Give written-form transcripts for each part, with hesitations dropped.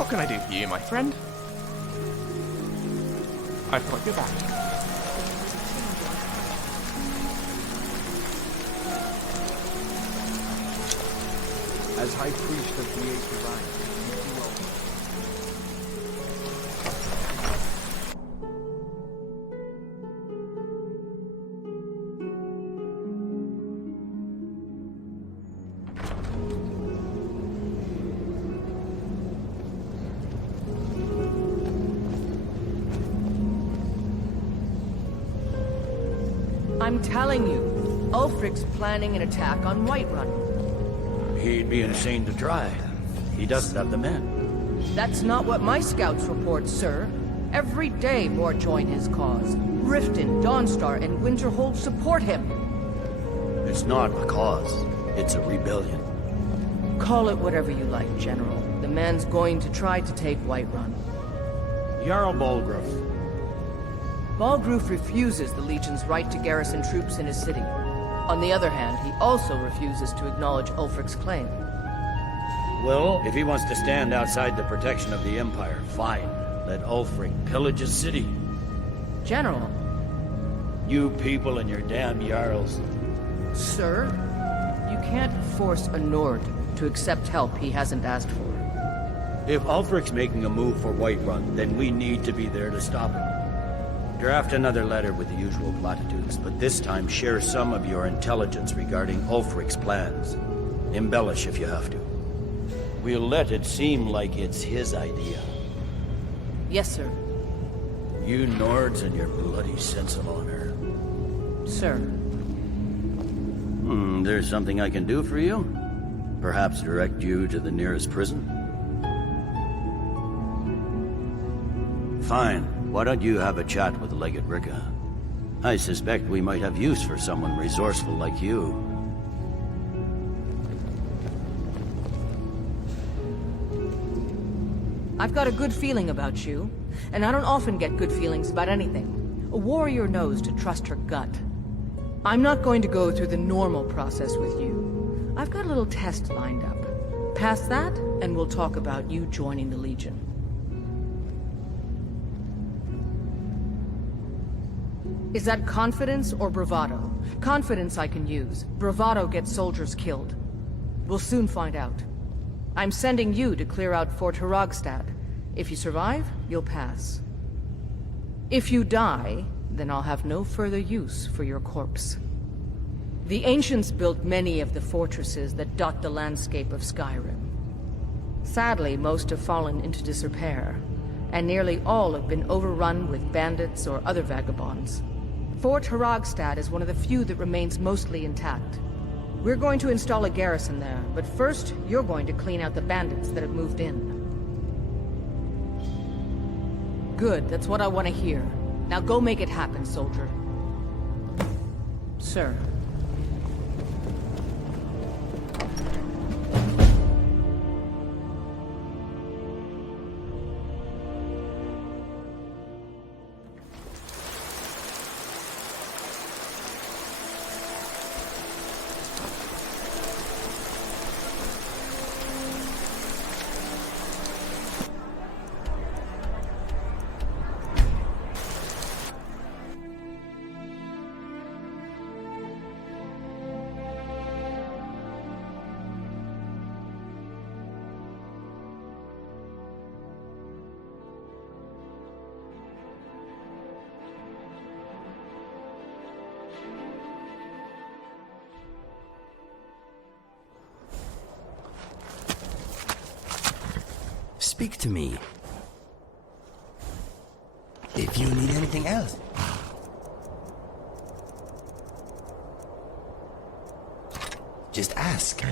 What can I do for you, my friend? I've got your back. As High Priest of the Eighth Divine, you do well. I'm telling you, Ulfric's planning an attack on Whiterun. He'd be insane to try. He doesn't have the men. That's not what my scouts report, sir. Every day more join his cause. Riften, Dawnstar, and Winterhold support him. It's not a cause. It's a rebellion. Call it whatever you like, General. The man's going to try to take Whiterun. Jarl Balgruuf. Balgruuf refuses the Legion's right to garrison troops in his city. On the other hand, he also refuses to acknowledge Ulfric's claim. Well, if he wants to stand outside the protection of the Empire, fine. Let Ulfric pillage his city. General. You people and your damn Jarls. Sir, you can't force a Nord to accept help he hasn't asked for. If Ulfric's making a move for Whiterun, then we need to be there to stop him. Draft another letter with the usual platitudes, but this time share some of your intelligence regarding Ulfric's plans. Embellish if you have to. We'll let it seem like it's his idea. Yes, sir. You Nords and your bloody sense of honor. Sir. There's something I can do for you? Perhaps direct you to the nearest prison? Fine. Why don't you have a chat with Legate Ricka? I suspect we might have use for someone resourceful like you. I've got a good feeling about you, and I don't often get good feelings about anything. A warrior knows to trust her gut. I'm not going to go through the normal process with you. I've got a little test lined up. Pass that, and we'll talk about you joining the Legion. Is that confidence or bravado? Confidence I can use. Bravado gets soldiers killed. We'll soon find out. I'm sending you to clear out Fort Hrogstad. If you survive, you'll pass. If you die, then I'll have no further use for your corpse. The ancients built many of the fortresses that dot the landscape of Skyrim. Sadly, most have fallen into disrepair, and nearly all have been overrun with bandits or other vagabonds. Fort Hrogstad is one of the few that remains mostly intact. We're going to install a garrison there, but first, you're going to clean out the bandits that have moved in. Good, that's what I want to hear. Now go make it happen, soldier. Sir. Speak to me. If you need anything else. Just ask.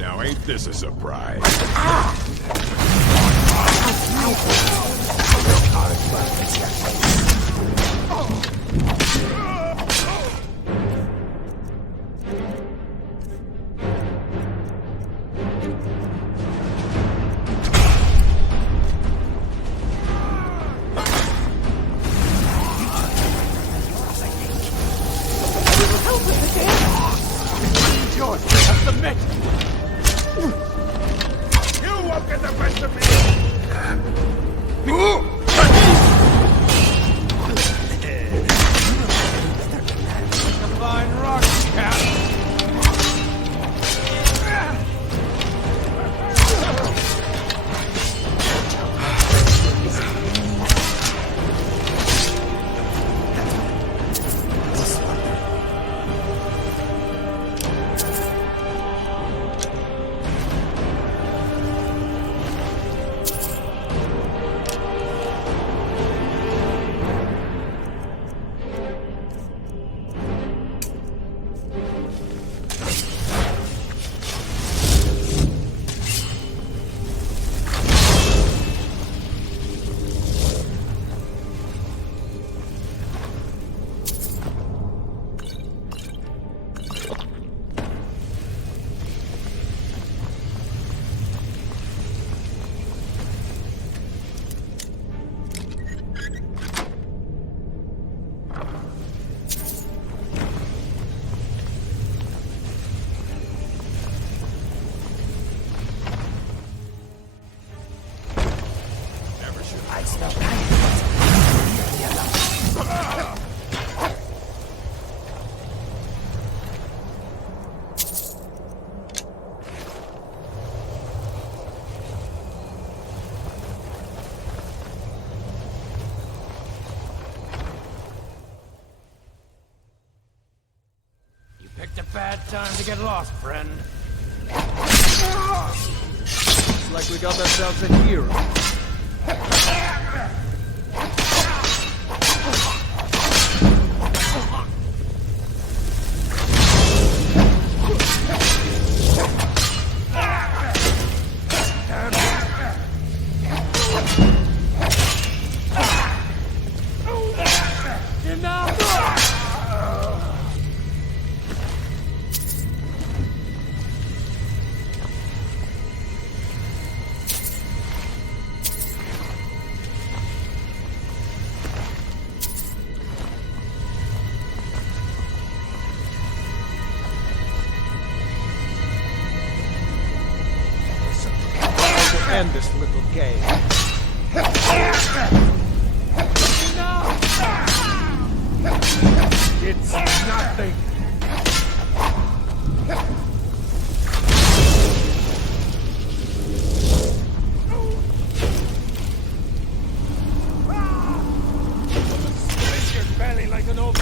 Now ain't this a surprise? You won't get the best of me! Fine rock, cat. I smell You picked a bad time to get lost, friend. Looks like we got ourselves a hero. End this little game. It's nothing. Squeeze your belly like an old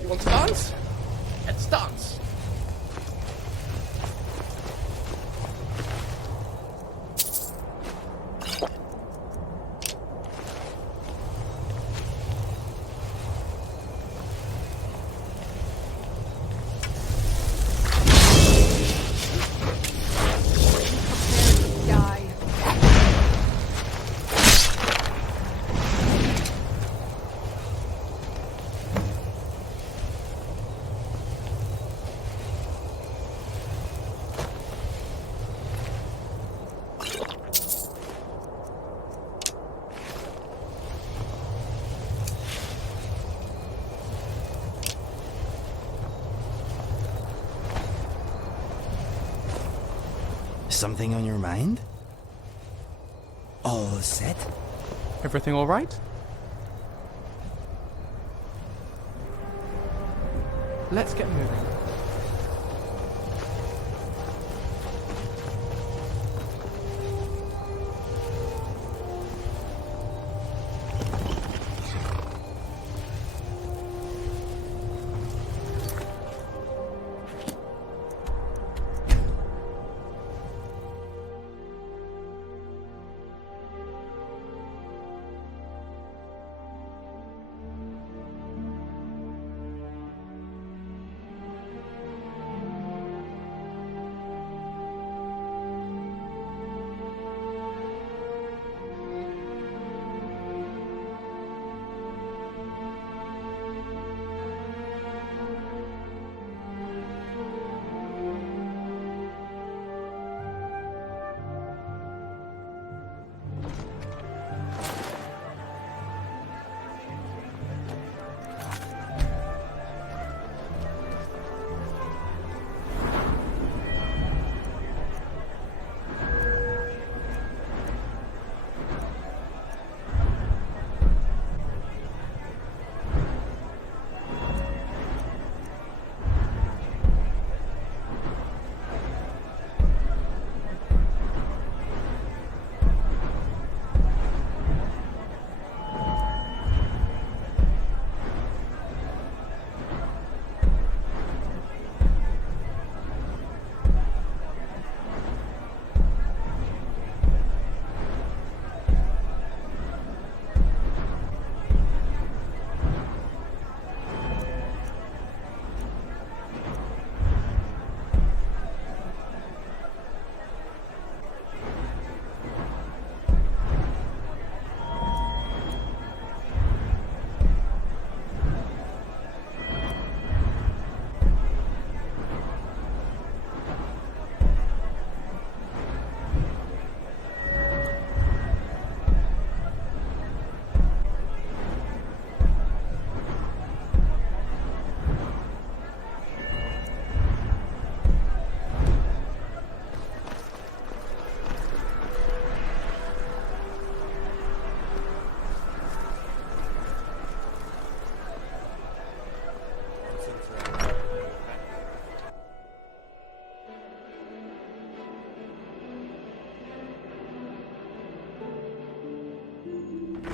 You want to dance? Let's dance. Something on your mind? All set? Everything all right? Let's get moving.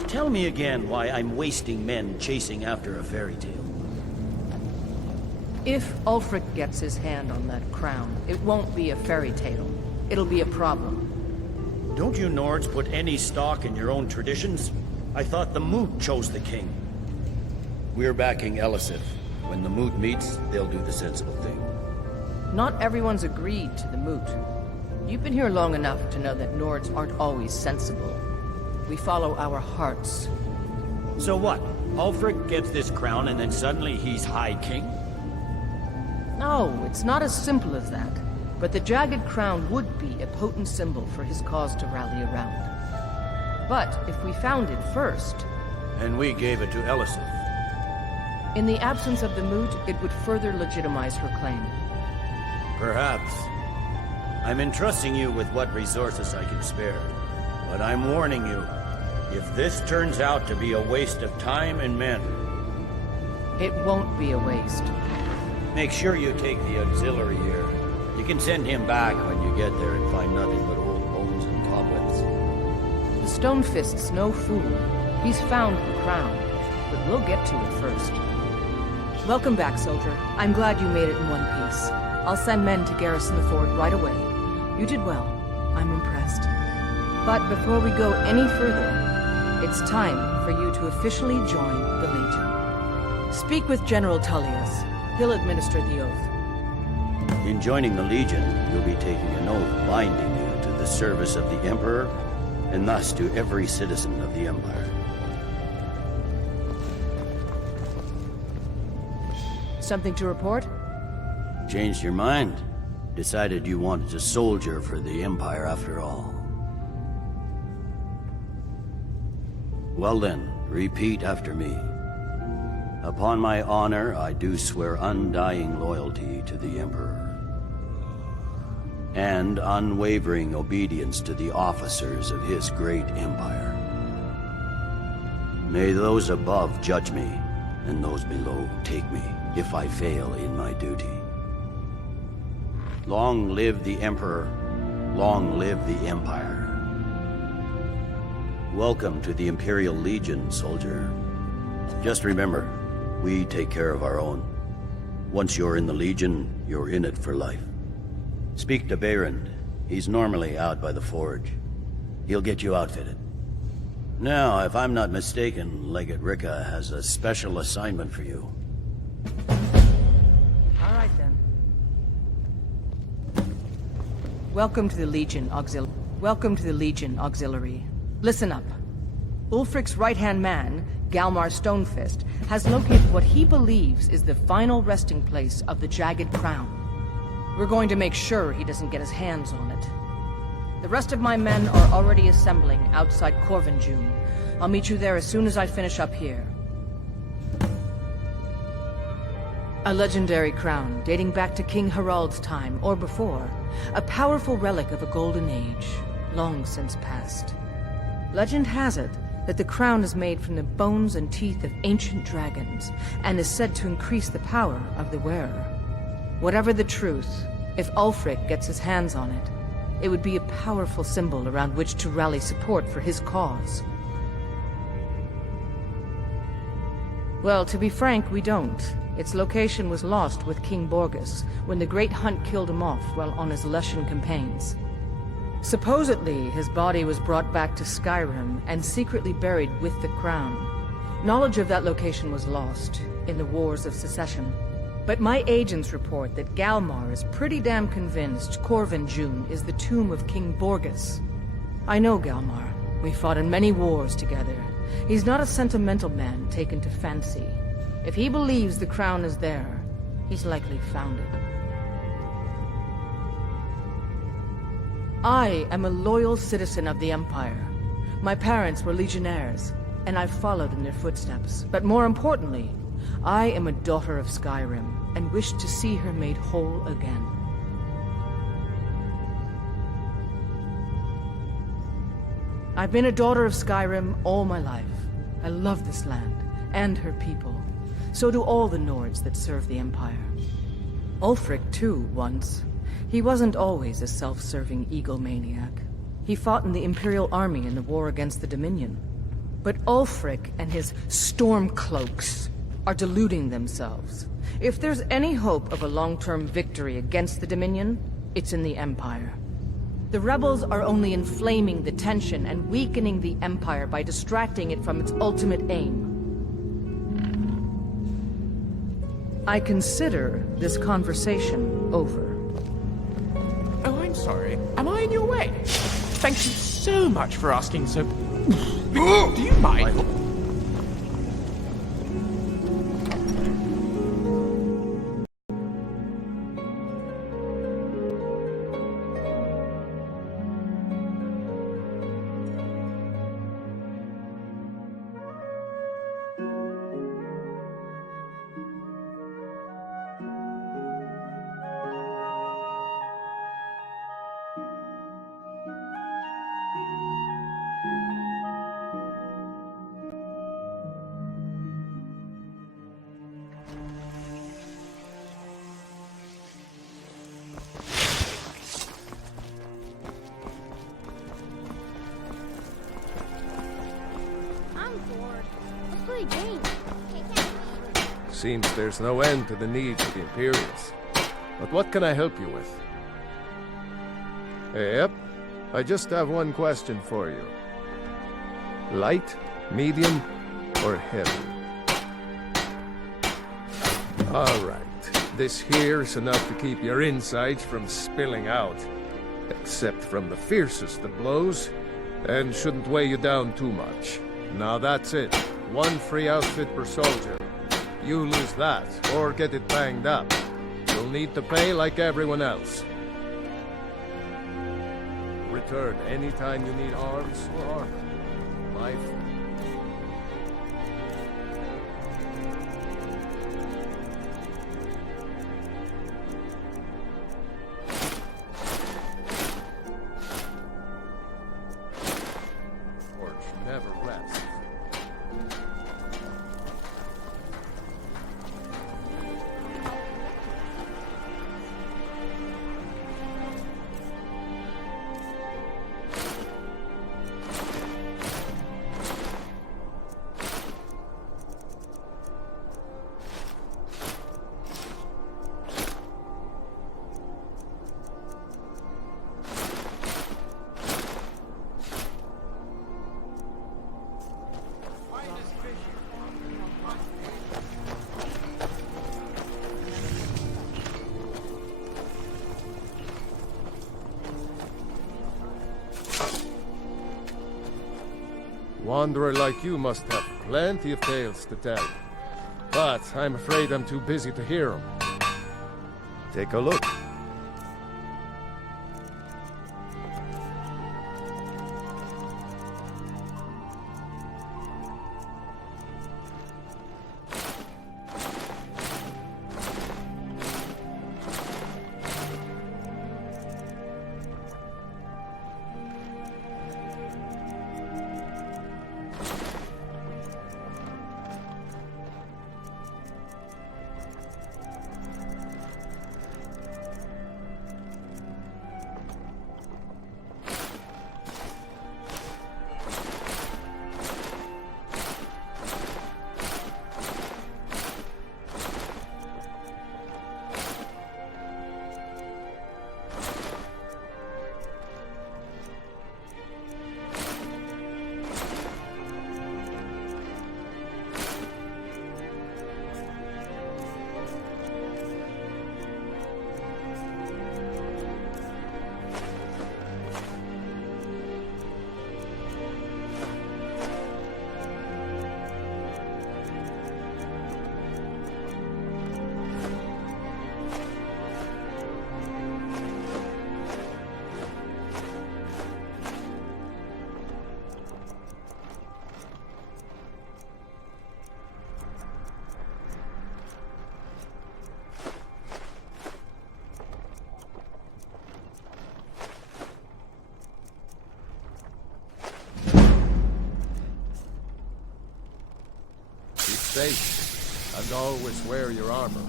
Tell me again why I'm wasting men chasing after a fairy tale. If Ulfric gets his hand on that crown, it won't be a fairy tale. It'll be a problem. Don't you Nords put any stock in your own traditions? I thought the Moot chose the king. We're backing Elisif. When the Moot meets, they'll do the sensible thing. Not everyone's agreed to the moot. You've been here long enough to know that Nords aren't always sensible. We follow our hearts. So what? Ulfric gets this crown and then suddenly he's High King? No, it's not as simple as that. But the jagged crown would be a potent symbol for his cause to rally around. But if we found it first... And we gave it to Elisif. In the absence of the moot, it would further legitimize her claim. Perhaps. I'm entrusting you with what resources I can spare. But I'm warning you, if this turns out to be a waste of time and men... It won't be a waste. Make sure you take the auxiliary here. You can send him back when you get there and find nothing but old bones and cobwebs. The Stonefist's no fool. He's found the crown, but we'll get to it first. Welcome back, soldier. I'm glad you made it in one piece. I'll send men to garrison the fort right away. You did well. I'm impressed. But before we go any further, it's time for you to officially join the Legion. Speak with General Tullius. He'll administer the oath. In joining the Legion, you'll be taking an oath binding you to the service of the Emperor, and thus to every citizen of the Empire. Something to report? Changed your mind? Decided you wanted to soldier for the Empire after all. Well then, repeat after me. Upon my honor, I do swear undying loyalty to the Emperor. And unwavering obedience to the officers of his great empire. May those above judge me, and those below take me. if I fail in my duty. Long live the Emperor, long live the Empire. Welcome to the Imperial Legion, soldier. Just remember, we take care of our own. Once you're in the Legion, you're in it for life. Speak to Behrend. He's normally out by the forge. He'll get you outfitted. Now, if I'm not mistaken, Legate Rika has a special assignment for you. All right, then. Welcome to the Legion Auxiliary. Listen up. Ulfric's right-hand man, Galmar Stonefist, has located what he believes is the final resting place of the Jagged Crown. We're going to make sure he doesn't get his hands on it. The rest of my men are already assembling outside Corvinjune. I'll meet you there as soon as I finish up here. A legendary crown dating back to King Harald's time, or before. A powerful relic of a golden age, long since past. Legend has it that the crown is made from the bones and teeth of ancient dragons, and is said to increase the power of the wearer. Whatever the truth, if Ulfric gets his hands on it, it would be a powerful symbol around which to rally support for his cause. Well, to be frank, we don't. Its location was lost with King Borgus, when the Great Hunt killed him off while on his Leshan campaigns. Supposedly, his body was brought back to Skyrim and secretly buried with the crown. Knowledge of that location was lost in the Wars of Secession. But my agents report that Galmar is pretty damn convinced Corvinjune is the tomb of King Borgus. I know Galmar. We fought in many wars together. He's not a sentimental man taken to fancy. If he believes the crown is there, he's likely found it. I am a loyal citizen of the Empire. My parents were legionnaires, and I've followed in their footsteps. But more importantly, I am a daughter of Skyrim, and wish to see her made whole again. I've been a daughter of Skyrim all my life. I love this land, and her people. So do all the Nords that serve the Empire. Ulfric, too, once. He wasn't always a self-serving egomaniac. He fought in the Imperial Army in the war against the Dominion. But Ulfric and his Stormcloaks are deluding themselves. If there's any hope of a long-term victory against the Dominion, it's in the Empire. The rebels are only inflaming the tension and weakening the Empire by distracting it from its ultimate aim. I consider this conversation over. Oh, I'm sorry. Am I in your way? Thank you so much for asking so... Do you mind? Seems there's no end to the needs of the Imperials. But what can I help you with? Yep. I just have one question for you. Light, medium, or heavy? Alright. This here's enough to keep your insides from spilling out. Except from the fiercest of blows, and shouldn't weigh you down too much. Now that's it. One free outfit per soldier. You lose that, or get it banged up. You'll need to pay like everyone else. Return anytime you need arms or armor. Life. Forge never rests. Wanderer like you must have plenty of tales to tell. But I'm afraid I'm too busy to hear them. Take a look. Safe, and always wear your armor.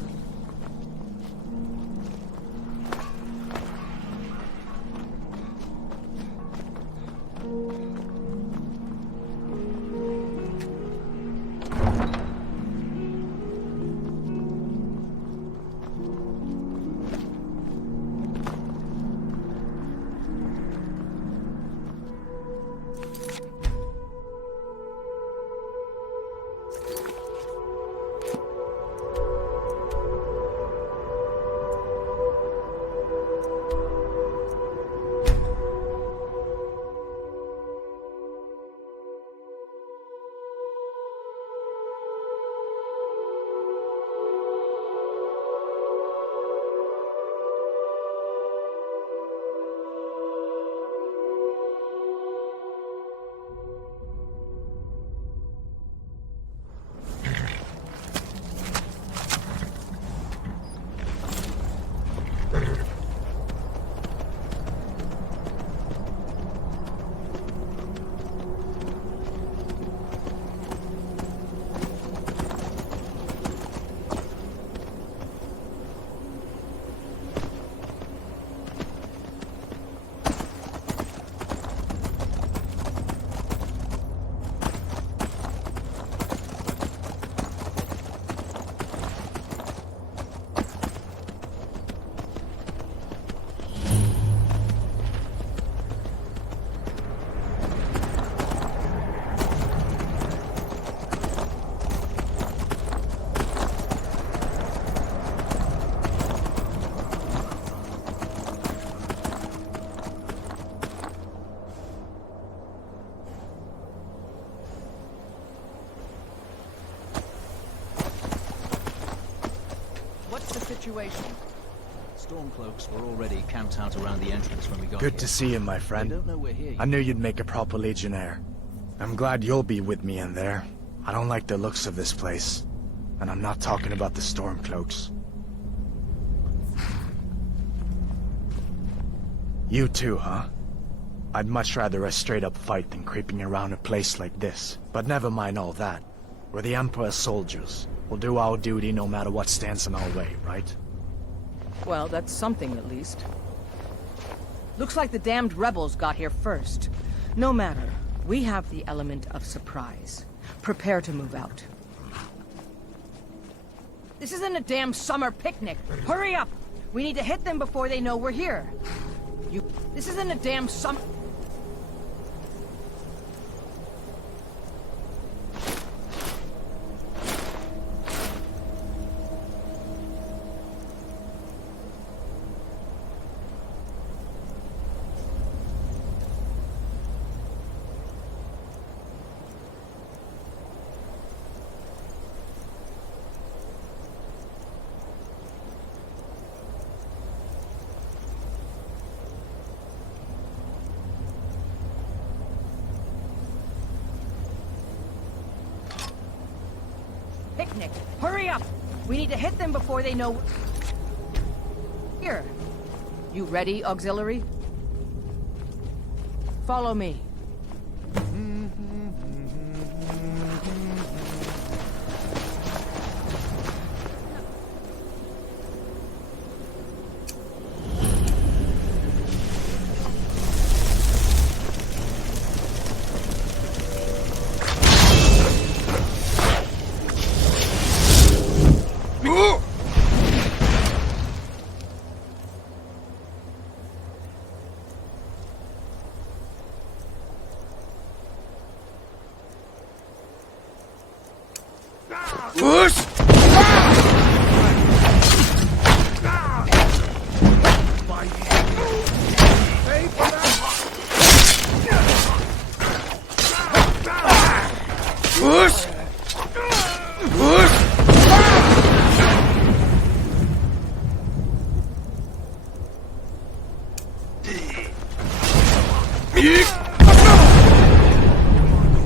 Situation. Stormcloaks were already camped out around the entrance when we got Good here. to see you, my They friend. don't know we're here. I knew you'd make a proper legionnaire. I'm glad you'll be with me in there. I don't like the looks of this place. And I'm not talking about the Stormcloaks. You too, huh? I'd much rather a straight-up fight than creeping around a place like this. But never mind all that. We're the Emperor's soldiers. We'll do our duty no matter what stands in our way, right? Well, that's something at least. Looks like the damned rebels got here first. No matter, we have the element of surprise. Prepare to move out. This isn't a damn summer picnic. Hurry up! We need to hit them before they know we're here. This isn't a damn summer... picnic. Hurry up! We need to hit them before they know... Here. You ready, Auxiliary? Follow me.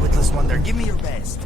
Witless one there, give me your best.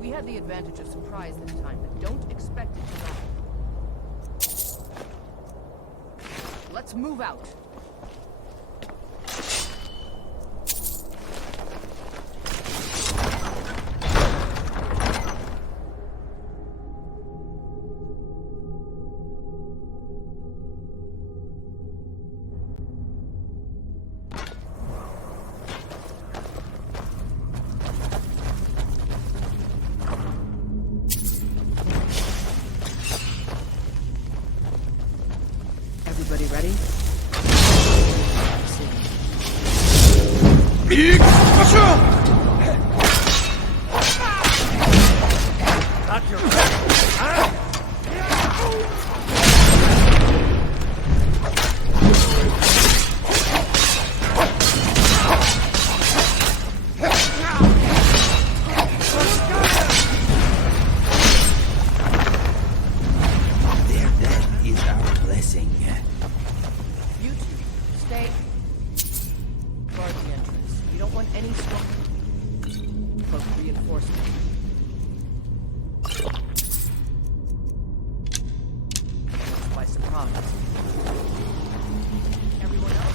We had the advantage of surprise this time, but don't expect it to last. Let's move out. Everybody ready? You two, stay. Guard the entrance. You don't want any smoke. Close reinforcement. By surprise. Everyone else?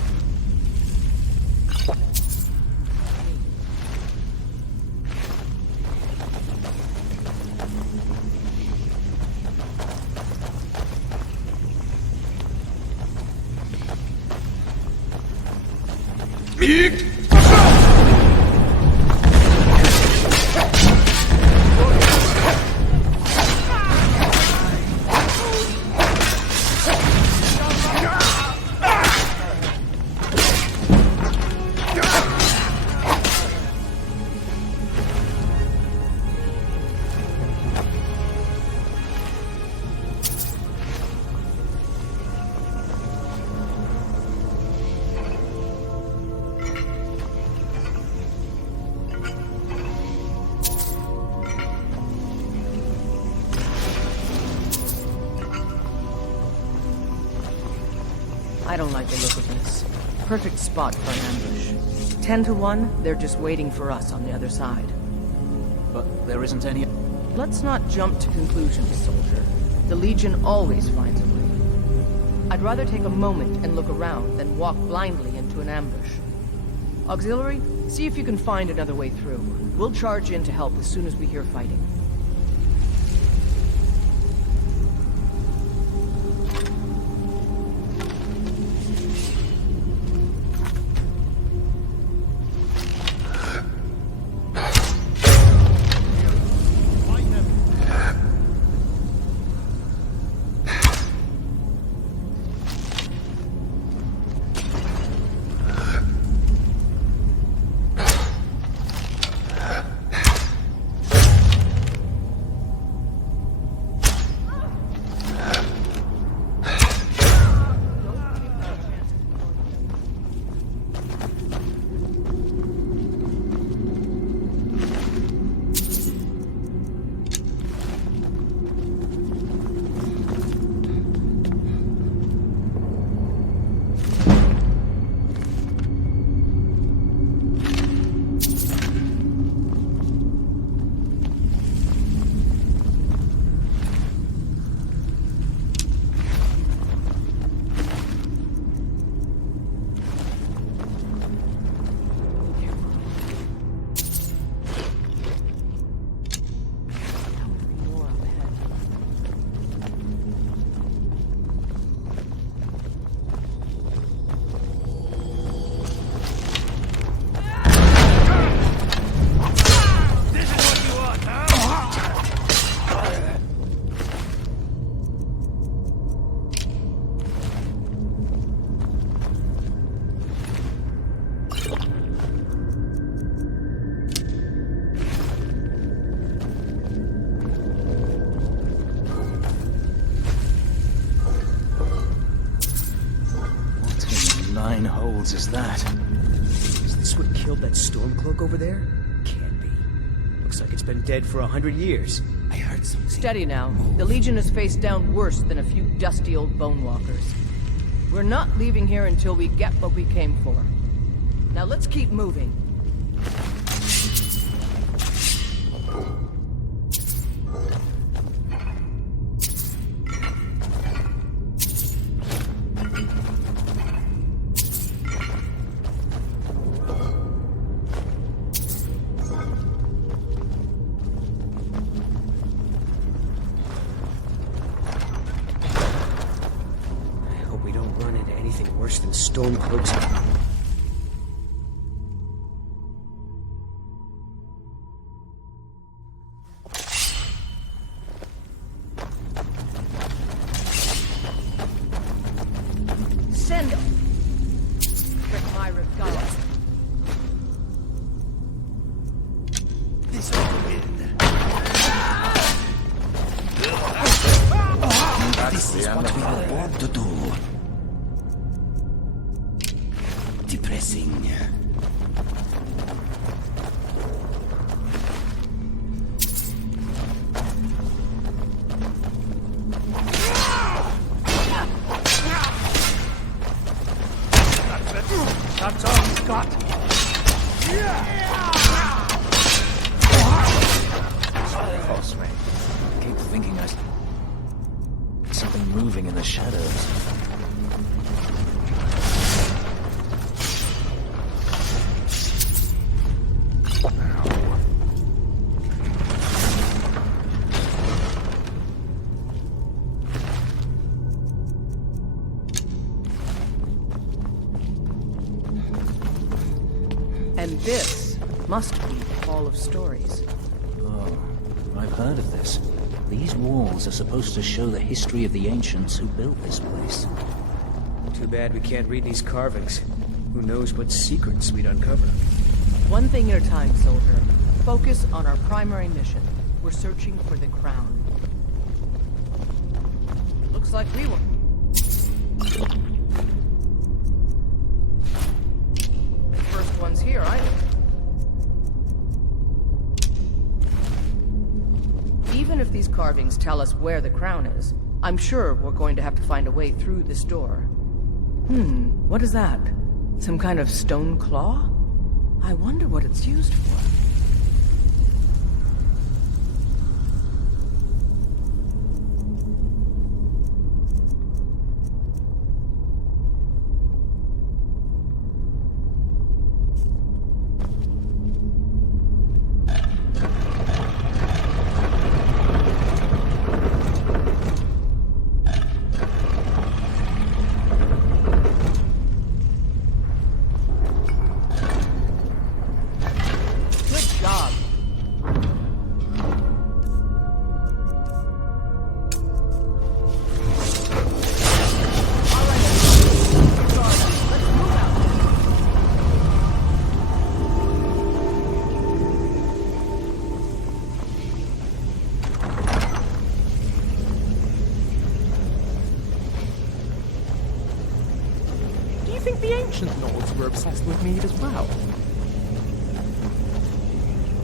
I don't like the look of this. Perfect spot for an ambush. 10 to 1, they're just waiting for us on the other side. But there isn't any... Let's not jump to conclusions, soldier. The Legion always finds a way. I'd rather take a moment and look around than walk blindly into an ambush. Auxiliary, see if you can find another way through. We'll charge in to help as soon as we hear fighting. Is that? Is this what killed that Stormcloak over there? Can't be. Looks like it's been dead for 100 years. I heard something. Steady now. The Legion is faced down worse than a few dusty old bone walkers. We're not leaving here until we get what we came for. Now let's keep moving. Worse than Stormcloaks. Send them. With my regards. This will win. This is what we were born to do. Depressing. That's all he's got. Close, mate. I keep thinking something moving in the shadows. And this must be the Hall of Stories. Oh, I've heard of this. These walls are supposed to show the history of the ancients who built this place. Too bad we can't read these carvings. Who knows what secrets we'd uncover. One thing at a time, soldier. Focus on our primary mission. We're searching for the crown. Looks like we were. First one's here, either. Even if these carvings tell us where the crown is, I'm sure we're going to have to find a way through this door. What is that? Some kind of stone claw? I wonder what it's used for. ancient lords were obsessed with mead as well.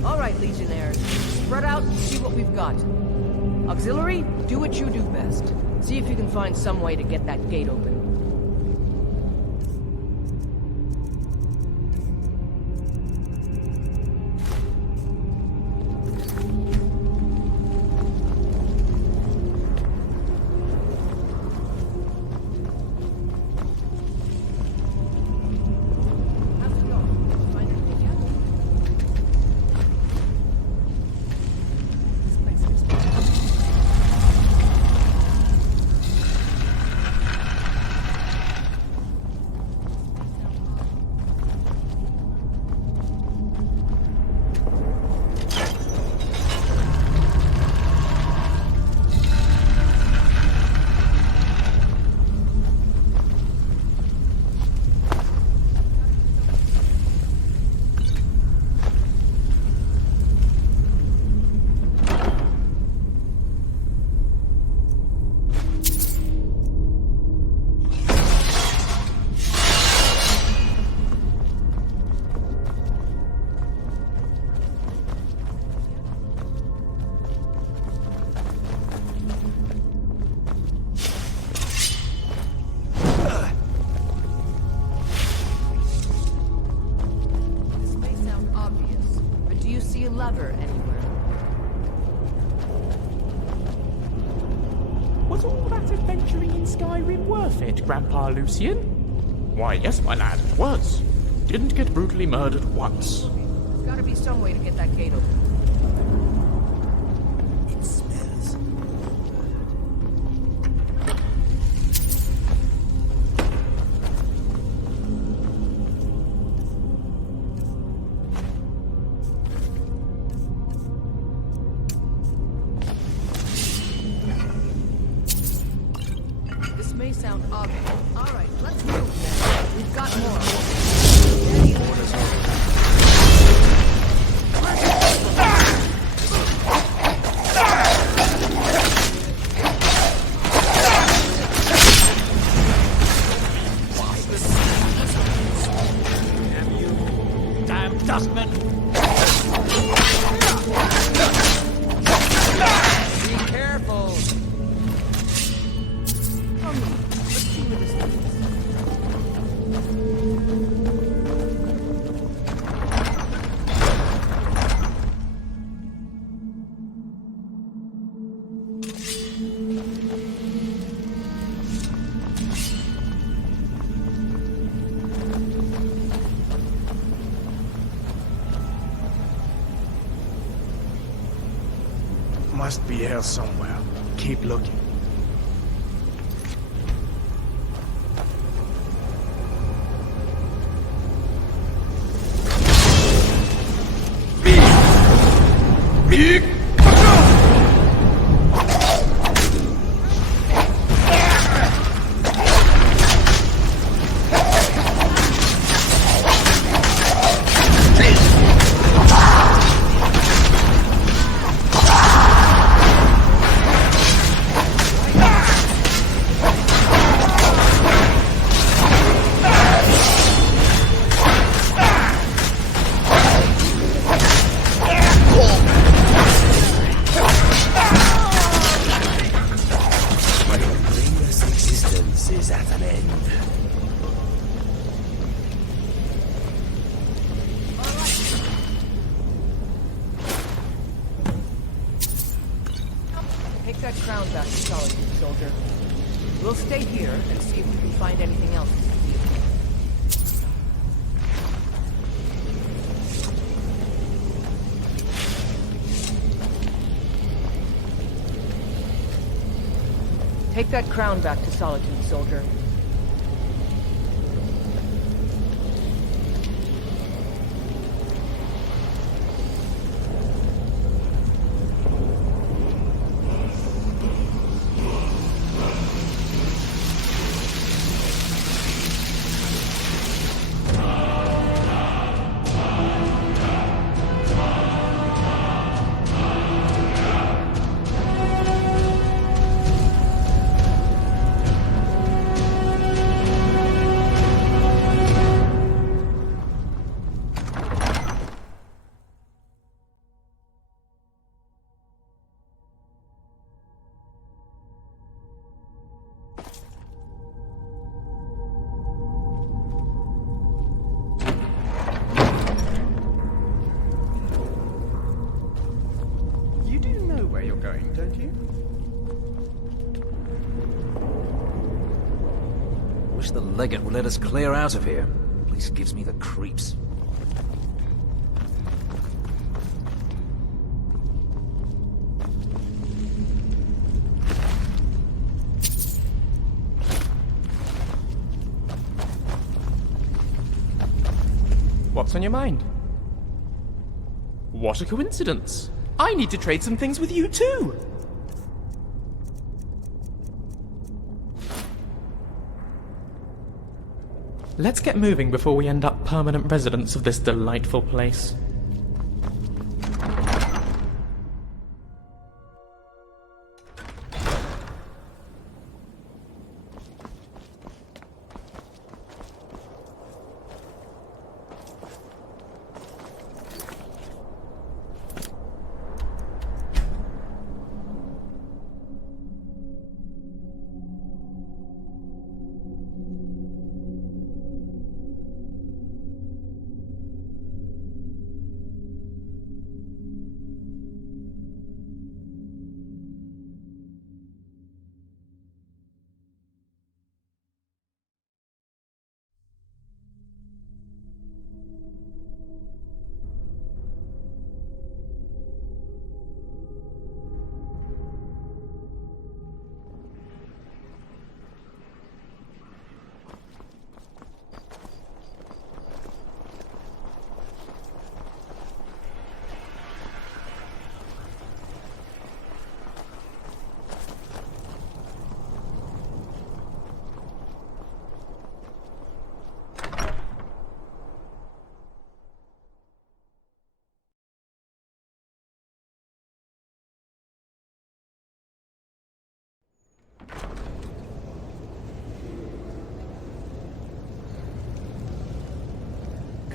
All right, Legionnaires. Spread out and see what we've got. Auxiliary, do what you do best. See if you can find some way to get that gate open. How's it going? Find anything yet? This place is This may sound obvious, but do you see a lever anywhere? Was all that adventuring in Skyrim worth it, Grandpa Lucian? Why, yes, my lad, it was. Didn't get brutally murdered once. There's gotta be some way to get that gate open. It smells. This may sound obvious. All right, let's move then. We've got more. Steady orders. Damn dustman! Be careful! Come on, let's see where this leads. Must be here somewhere. Keep looking. Is at an end. Take that crown back to Solitude, soldier. We'll stay here and see if we can find anything else. Take that crown back to Solitude, soldier. legate will let us clear out of here. Place gives me the creeps. What's on your mind? What a coincidence. I need to trade some things with you too. Let's get moving before we end up permanent residents of this delightful place.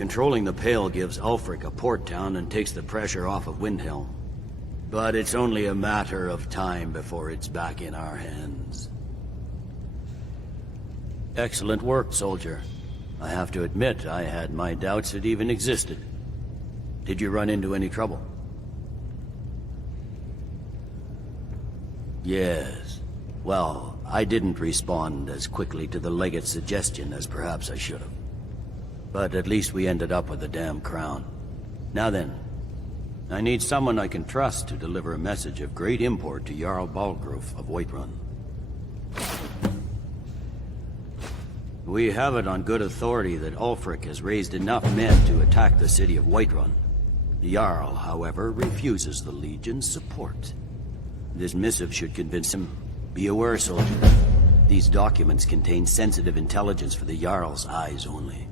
Controlling the Pale gives Ulfric a port town and takes the pressure off of Windhelm. But it's only a matter of time before it's back in our hands. Excellent work, soldier. I have to admit, I had my doubts it even existed. Did you run into any trouble? Yes. Well, I didn't respond as quickly to the legate's suggestion as perhaps I should have. But at least we ended up with the damn crown. Now then, I need someone I can trust to deliver a message of great import to Jarl Balgruf of Whiterun. We have it on good authority that Ulfric has raised enough men to attack the city of Whiterun. The Jarl, however, refuses the Legion's support. This missive should convince him. Be aware, soldier. These documents contain sensitive intelligence for the Jarl's eyes only.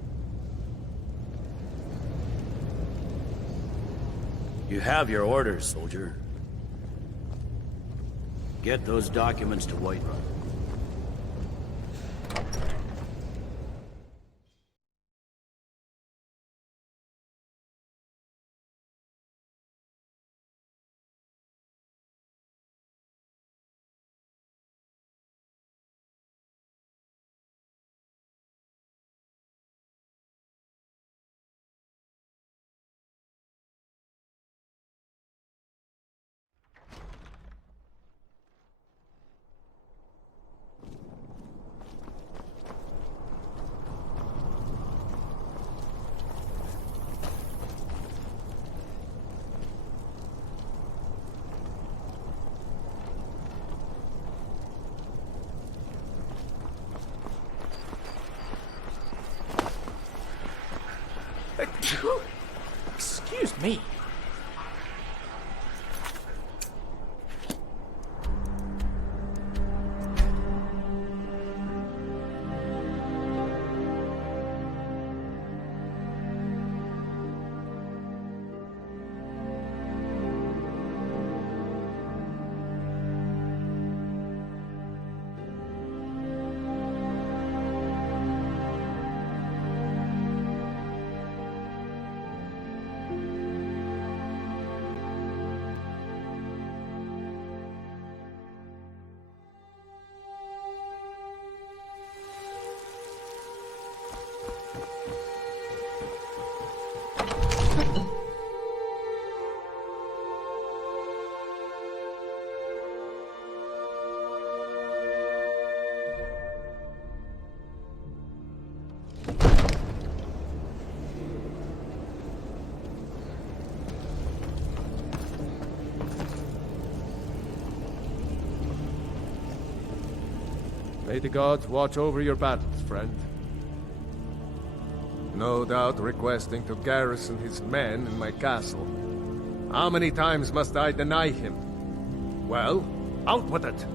You have your orders, soldier. Get those documents to Whiterun. Excuse me. May the gods watch over your battles, friend. No doubt requesting to garrison his men in my castle. How many times must I deny him? Well, out with it!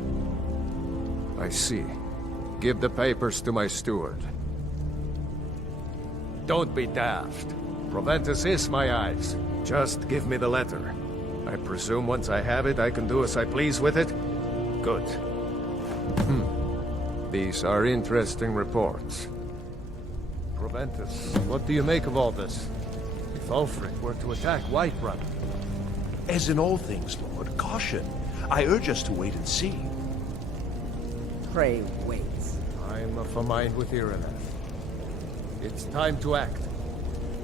I see. Give the papers to my steward. Don't be daft. Proventus is my eyes. Just give me the letter. I presume once I have it, I can do as I please with it? Good. These are interesting reports. Proventus, what do you make of all this? If Ulfric were to attack Whiterun... As in all things, Lord, caution. I urge us to wait and see. Pray wait. I'm of a mind with Irenath. It's time to act.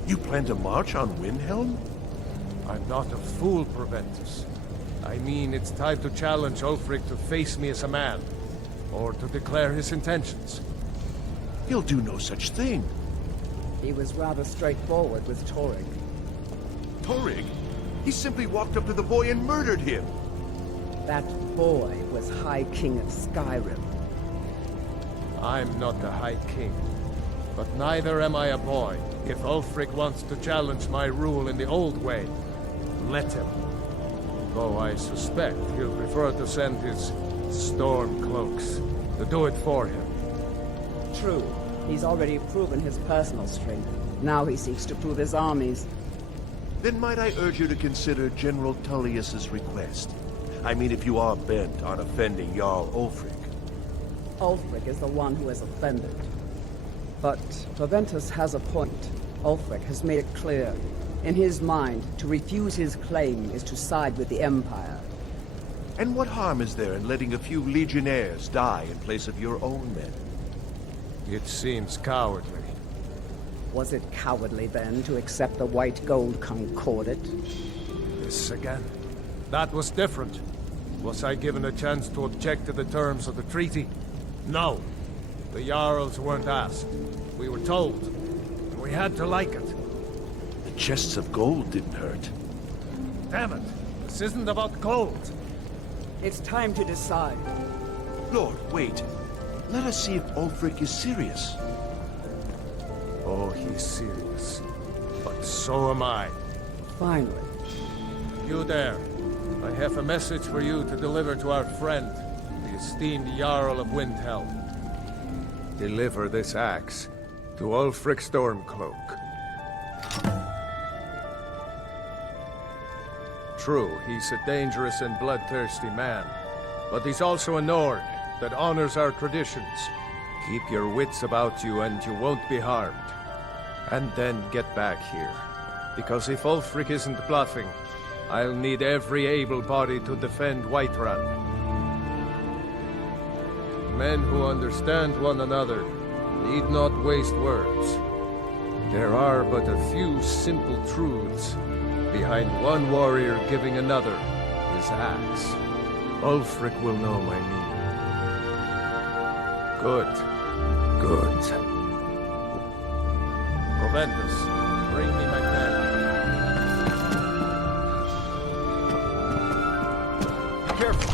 You plan to march on Windhelm? I'm not a fool, Proventus. I mean, it's time to challenge Ulfric to face me as a man, or to declare his intentions. He'll do no such thing. He was rather straightforward with Torrig. Torrig? He simply walked up to the boy and murdered him. That boy was High King of Skyrim. I'm not the High King, but neither am I a boy. If Ulfric wants to challenge my rule in the old way, let him. Though I suspect he'll prefer to send his storm cloaks to do it for him. True. He's already proven his personal strength. Now he seeks to prove his armies. Then might I urge you to consider General Tullius's request? I mean, if you are bent on offending Jarl Ulfric. Ulfric is the one who has offended. But Proventus has a point. Ulfric has made it clear. In his mind, to refuse his claim is to side with the Empire. And what harm is there in letting a few legionnaires die in place of your own men? It seems cowardly. Was it cowardly then to accept the white gold concordat? This again? That was different. Was I given a chance to object to the terms of the treaty? No. The Jarls weren't asked. We were told. And we had to like it. The chests of gold didn't hurt. Damn it! This isn't about gold! It's time to decide. Lord, wait. Let us see if Ulfric is serious. Oh, he's serious. But so am I. Finally. You there. I have a message for you to deliver to our friend, the esteemed Jarl of Windhelm. Deliver this axe to Ulfric Stormcloak. True, he's a dangerous and bloodthirsty man, but he's also a Nord that honors our traditions. Keep your wits about you and you won't be harmed. And then get back here. Because if Ulfric isn't bluffing, I'll need every able body to defend Whiterun. Men who understand one another need not waste words. There are but a few simple truths behind one warrior giving another his axe. Ulfric will know my meaning. Good. Good. Proventus, bring me my pen. Be careful.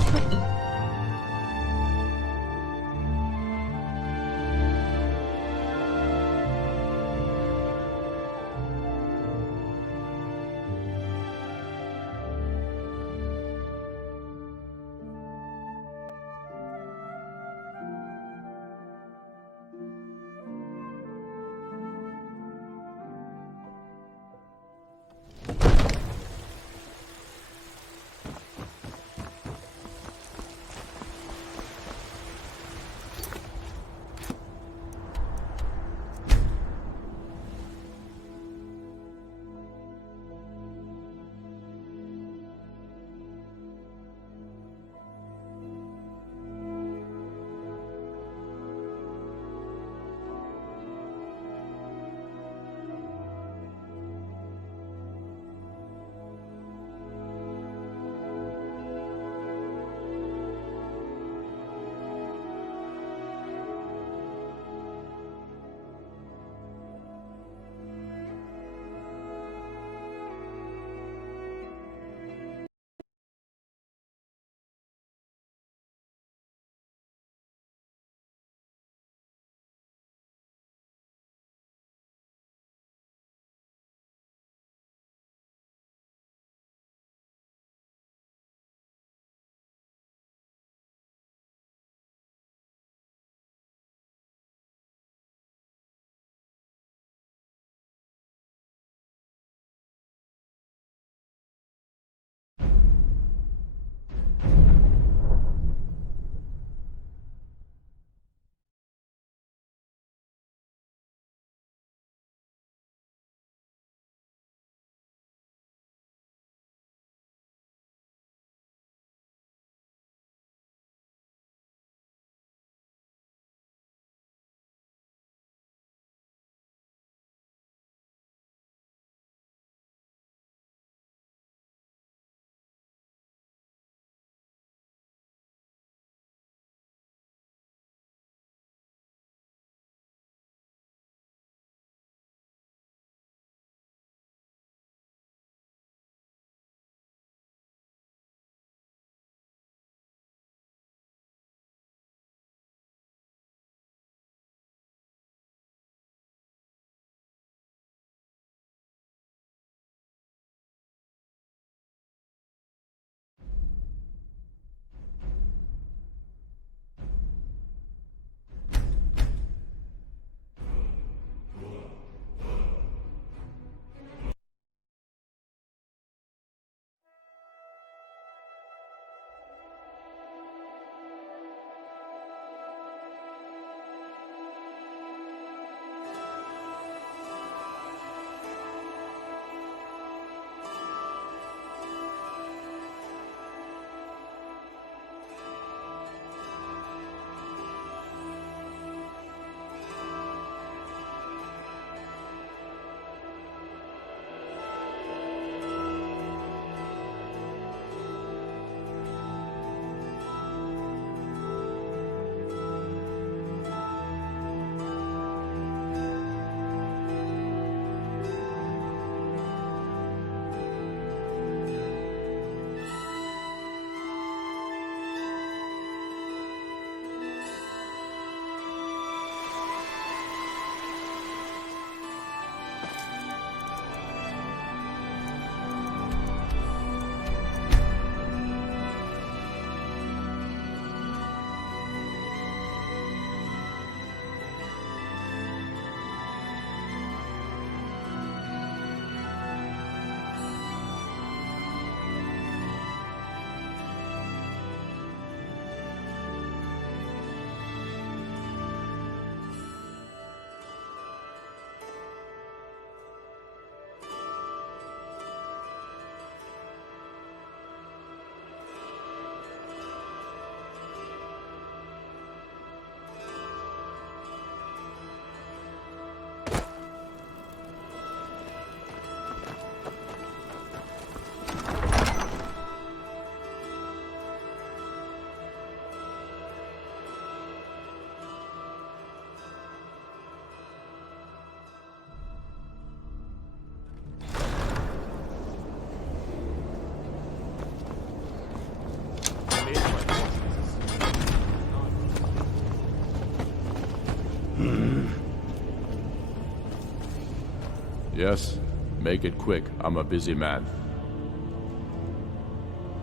Yes? Make it quick. I'm a busy man.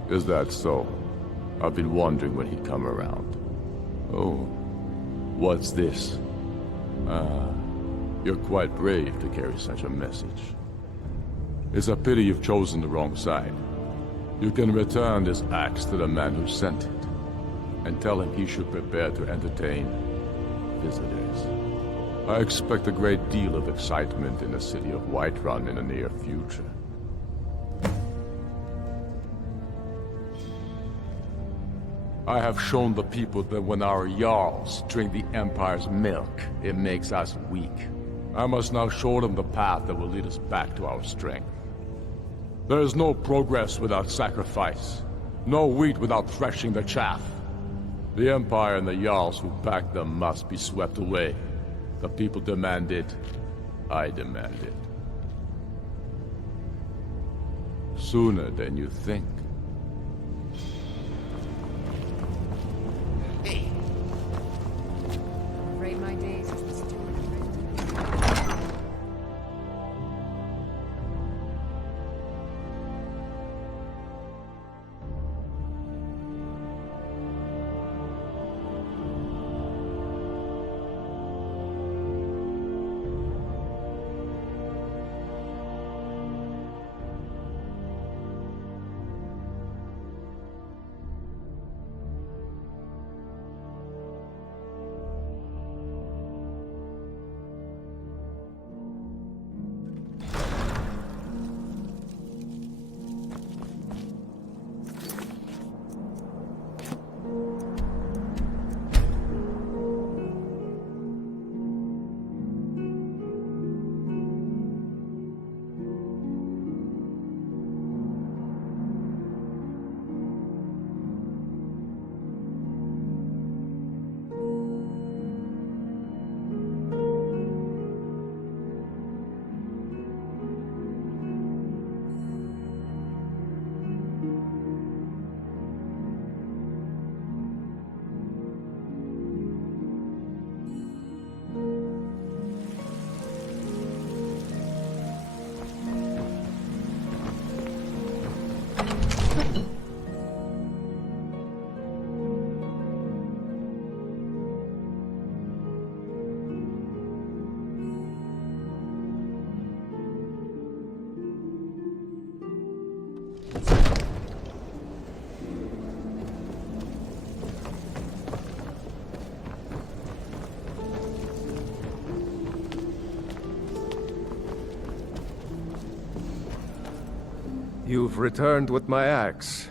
Is that so? I've been wondering when he'd come around. Oh. What's this? You're quite brave to carry such a message. It's a pity you've chosen the wrong side. You can return this axe to the man who sent it, and tell him he should prepare to entertain visitors. I expect a great deal of excitement in the city of Whiterun in the near future. I have shown the people that when our Jarls drink the Empire's milk, it makes us weak. I must now show them the path that will lead us back to our strength. There is no progress without sacrifice, no wheat without threshing the chaff. The Empire and the Jarls who back them must be swept away. The people demand it, I demand it. Sooner than you think. I'm afraid my days as the steward. You've returned with my axe.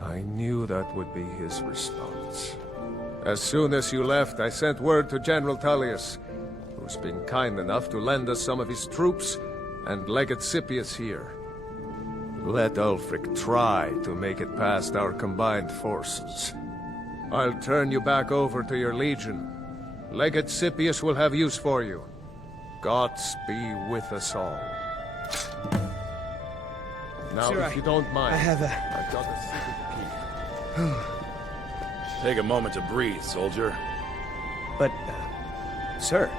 I knew that would be his response. As soon as you left, I sent word to General Tullius, who's been kind enough to lend us some of his troops, and Legate Scipius here. Let Ulfric try to make it past our combined forces. I'll turn you back over to your legion. Legate Scipius will have use for you. Gods be with us all. Now, Sir, if you don't mind, I've got a secret key. Take a moment to breathe, soldier. But, sir.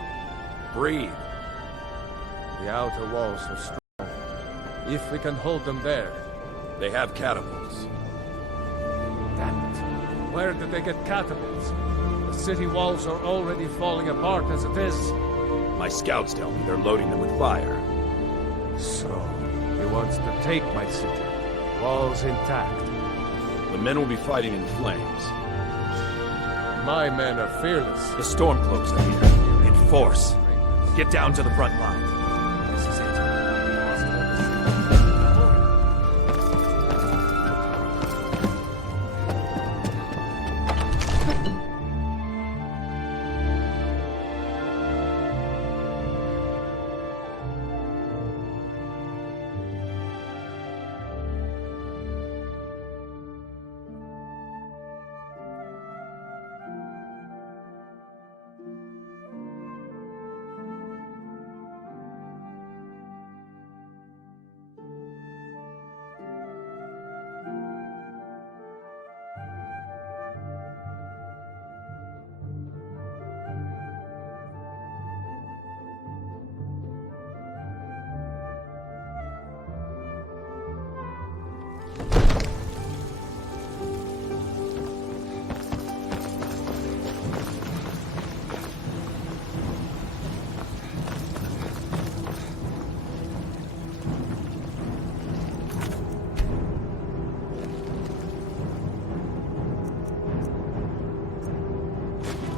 Breathe. The outer walls are strong. If we can hold them there. They have catapults. Damn it. Where did they get catapults? The city walls are already falling apart as it is. My scouts tell me they're loading them with fire. So, he wants to take my city. Walls intact. The men will be fighting in flames. My men are fearless. The Stormcloaks are here, in force. Get down to the front line. This is it.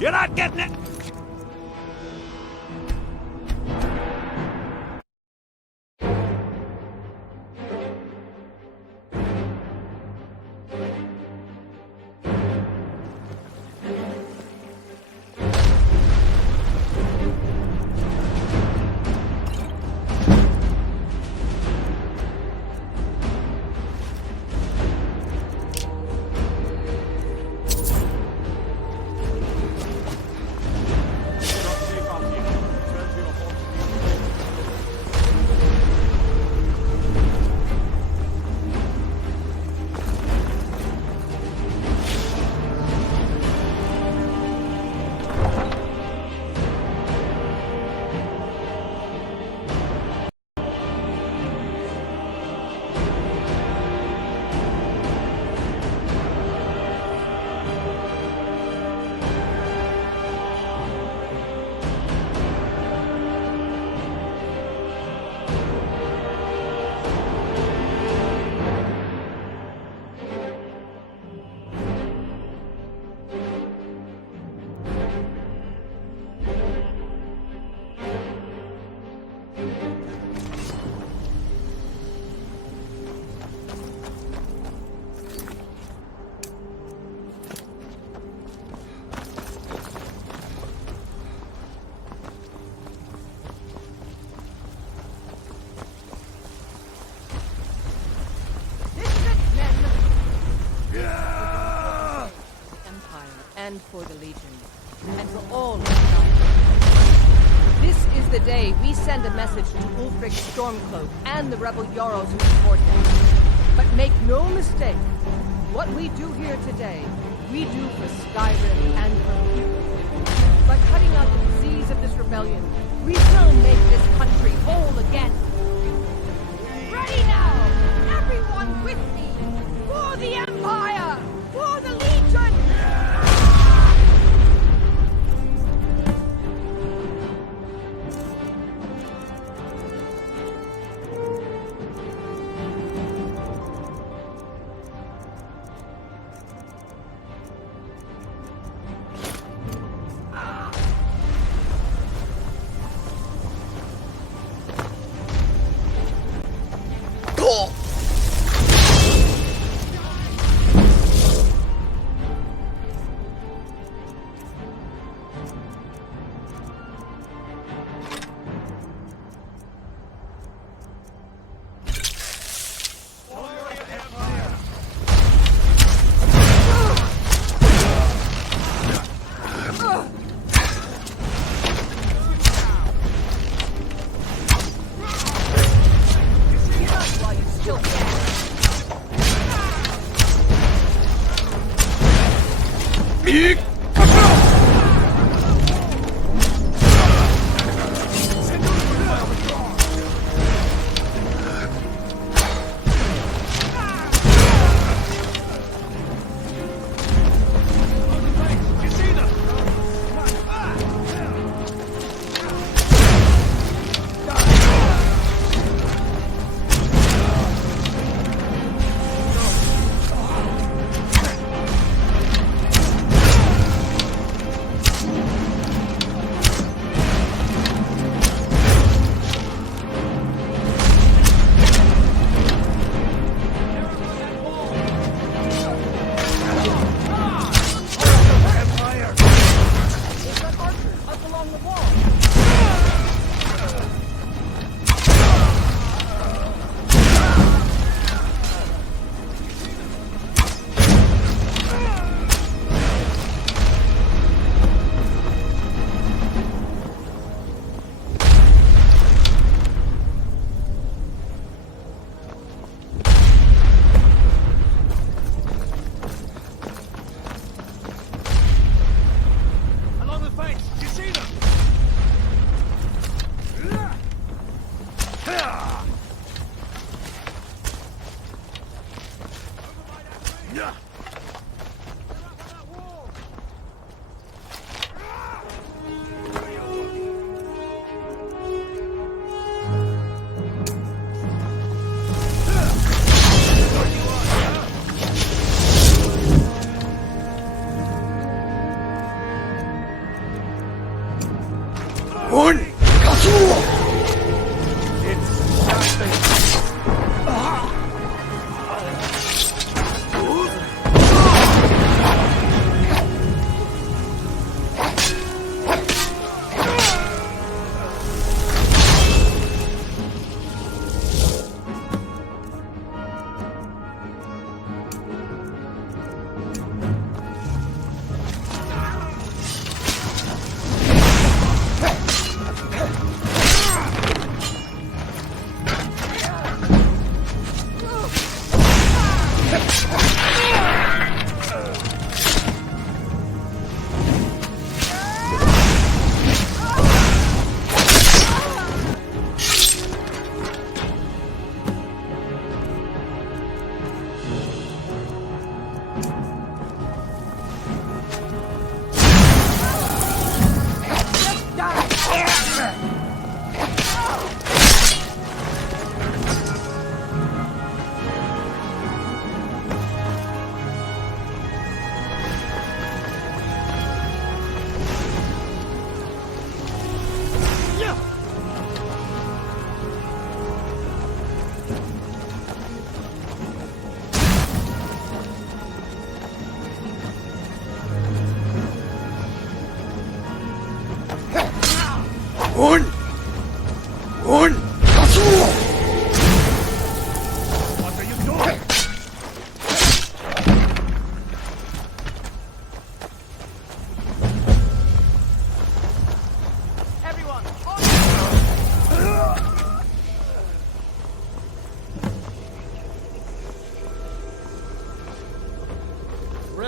You're not getting it! And for the Legion, and for all mankind. This is the day we send a message to Ulfric's Stormcloak and the rebel Jarls who support him. But make no mistake, what we do here today, we do for Skyrim and her people. By cutting out the disease of this rebellion, we will make this country whole again. Ready now! Everyone with me! For the Empire! For the Legion!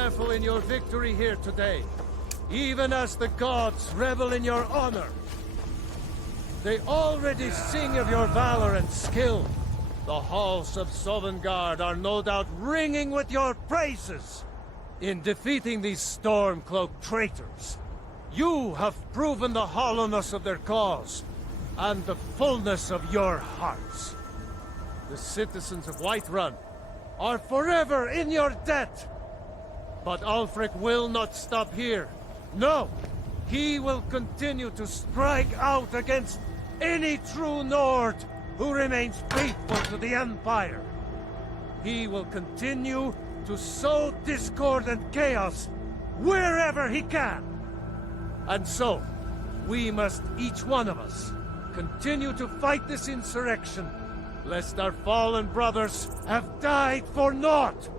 careful in your victory here today, even as the gods revel in your honor. They already sing of your valor and skill. The halls of Sovngarde are no doubt ringing with your praises. In defeating these Stormcloak traitors, you have proven the hollowness of their cause, and the fullness of your hearts. The citizens of Whiterun are forever in your debt. But Ulfric will not stop here. No! He will continue to strike out against any true Nord who remains faithful to the Empire. He will continue to sow discord and chaos wherever he can. And so, we must, each one of us, continue to fight this insurrection, lest our fallen brothers have died for naught.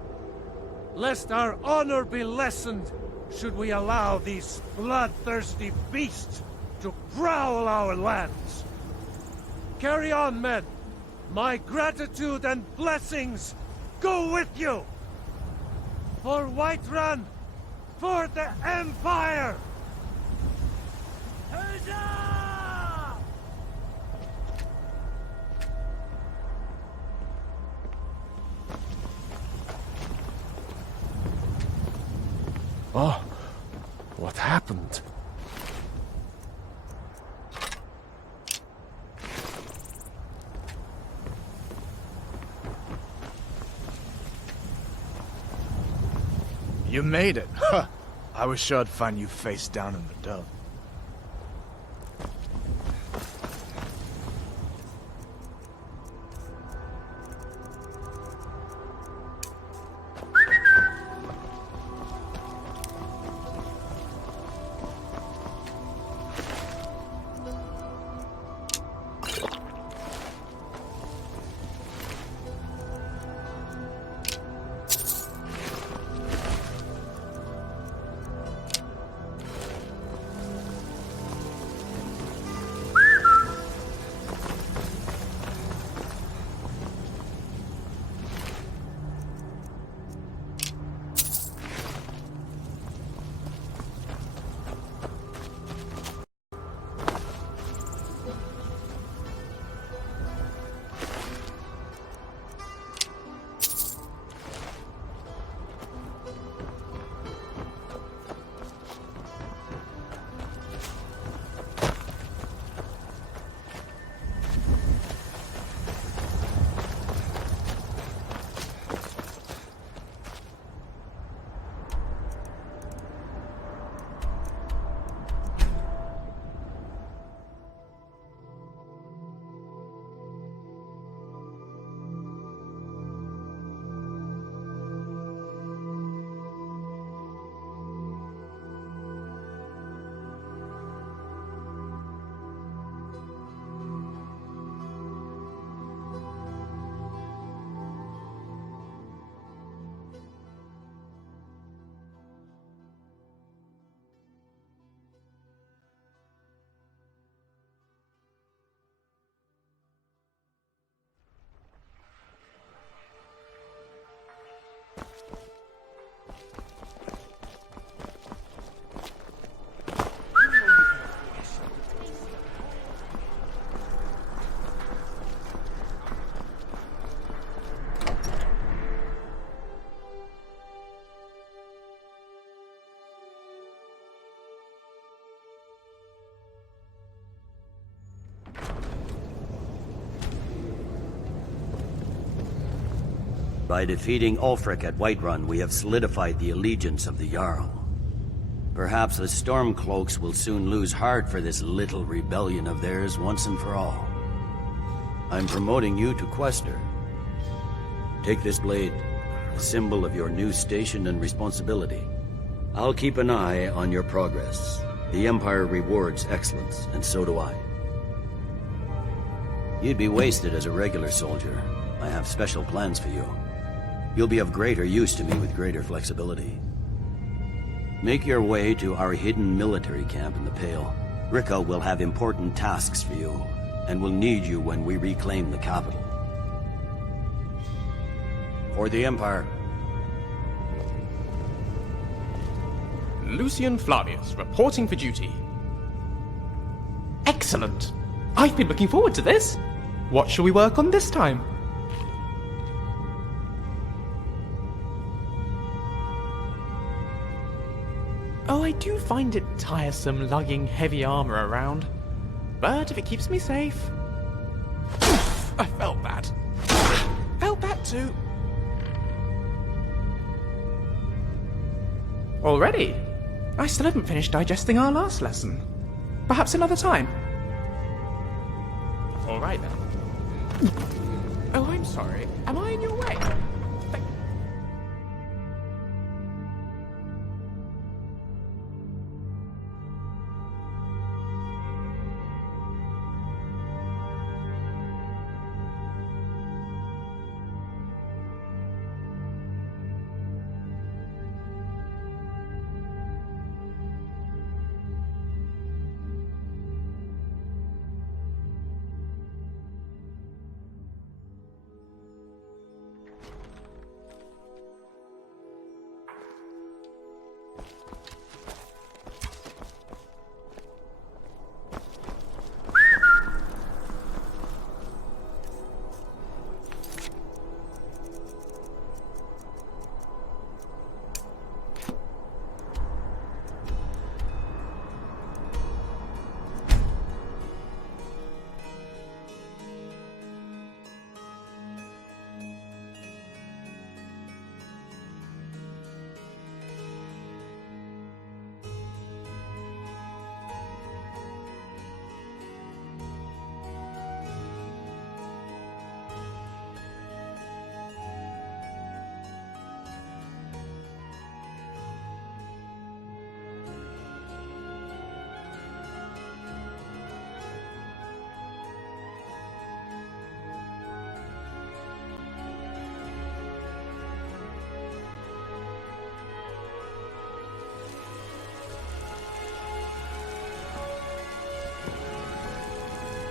Lest our honor be lessened, should we allow these bloodthirsty beasts to prowl our lands. Carry on, men. My gratitude and blessings go with you! For Whiterun! For the Empire! Huzzah! Oh, what happened? You made it. Huh. I was sure I'd find you face down in the dirt. By defeating Ulfric at Whiterun, we have solidified the allegiance of the Jarl. Perhaps the Stormcloaks will soon lose heart for this little rebellion of theirs once and for all. I'm promoting you to Quester. Take this blade, a symbol of your new station and responsibility. I'll keep an eye on your progress. The Empire rewards excellence, and so do I. You'd be wasted as a regular soldier. I have special plans for you. You'll be of greater use to me with greater flexibility. Make your way to our hidden military camp in the Pale. Rikke will have important tasks for you, and will need you when we reclaim the capital. For the Empire. Lucian Flavius, reporting for duty. Excellent! I've been looking forward to this! What shall we work on this time? Oh, I do find it tiresome lugging heavy armor around. But if it keeps me safe... I felt that. Felt that too. Already? I still haven't finished digesting our last lesson. Perhaps another time. Alright then. Oh, I'm sorry. Am I in your way?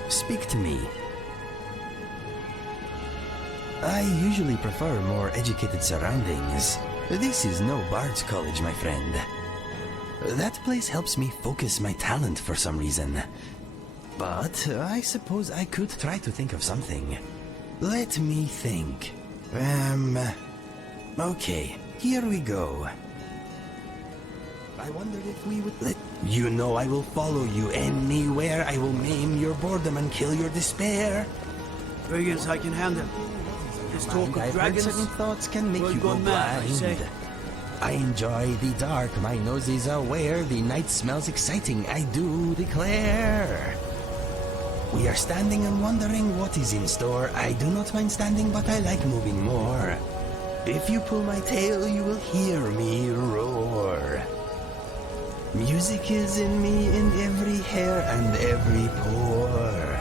Speak to me. I usually prefer more educated surroundings. This is no Bard's College, my friend. That place helps me focus my talent for some reason. But I suppose I could try to think of something. Let me think. Okay, here we go. I wondered if we would let... You know I will follow you anywhere. I will maim your boredom and kill your despair. Brigands I can handle. This talk of dragons... certain thoughts can make Well, you go gone mad, I say. blind. I enjoy the dark. My nose is aware. The night smells exciting. I do declare. We are standing and wondering what is in store. I do not mind standing, but I like moving more. If you pull my tail, you will hear me roar. Music is in me, in every hair and every pore.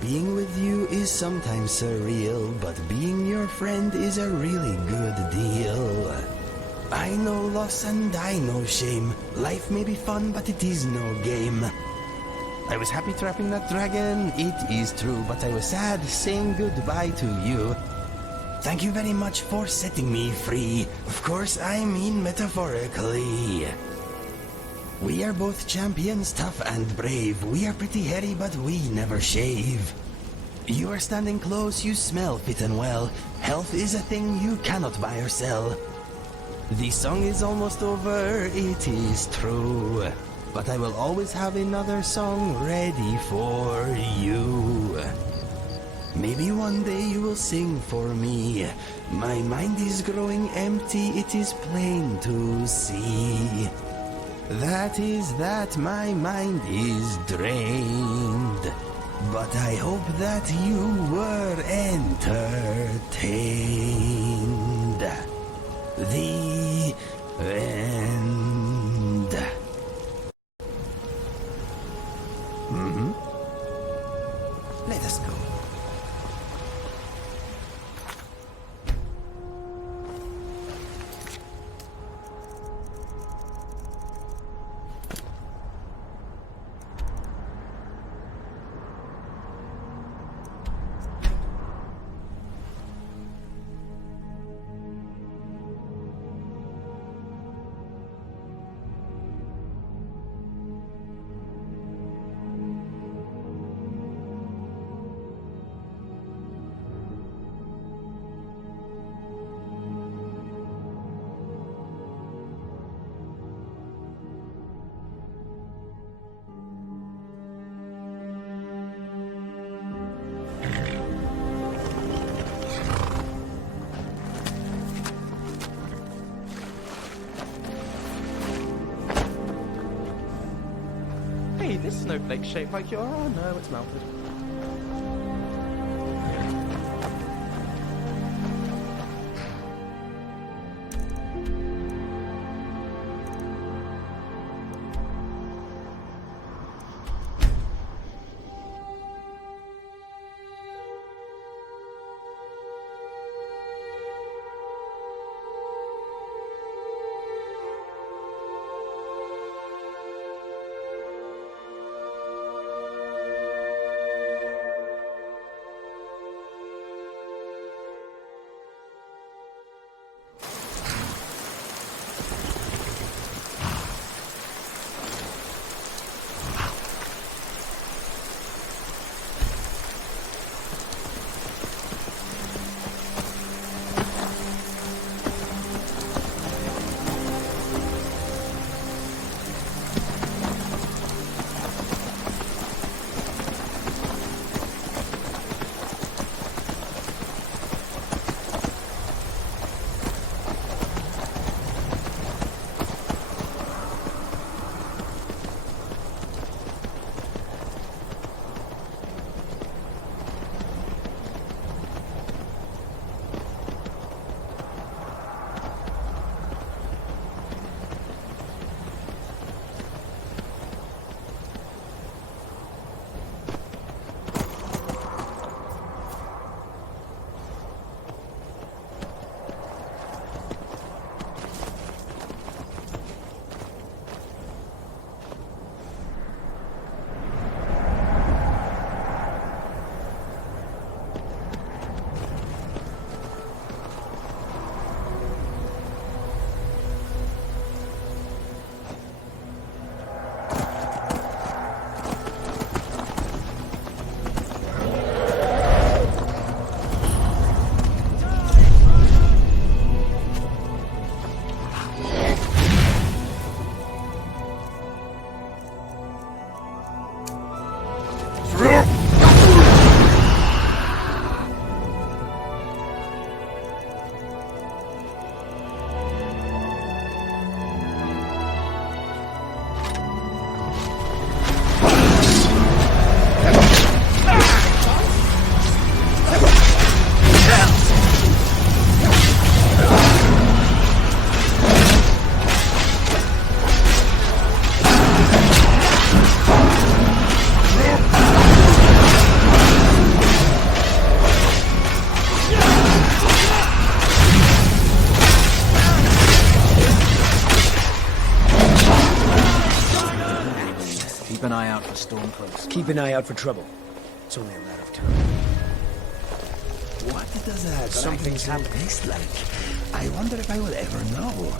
Being with you is sometimes surreal, but being your friend is a really good deal. I know loss and I know shame. Life may be fun, but it is no game. I was happy trapping that dragon, it is true, but I was sad saying goodbye to you. Thank you very much for setting me free. Of course, I mean metaphorically. We are both champions, tough and brave. We are pretty hairy, but we never shave. You are standing close, you smell fit and well. Health is a thing you cannot buy or sell. The song is almost over, it is true. But I will always have another song ready for you. Maybe one day you will sing for me. My mind is growing empty, it is plain to see. That is that my mind is drained. But I hope that you were entertained. The end. Let us go. snowflake shaped like your... Oh no, it's melted. Keep an eye out for stormcloaks. Keep an eye out for trouble. It's only a matter of time. What does something's happening taste like? I wonder if I will ever know.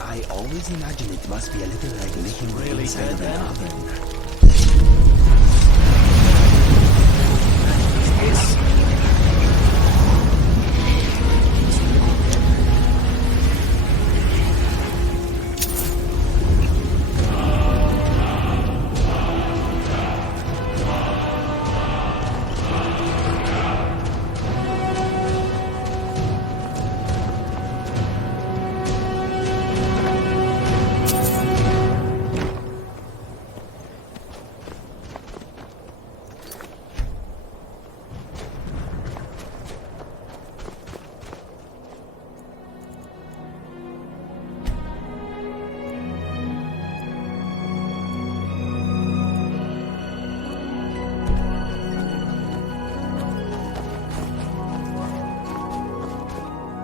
I always imagine it must be a little like licking the inside of an oven.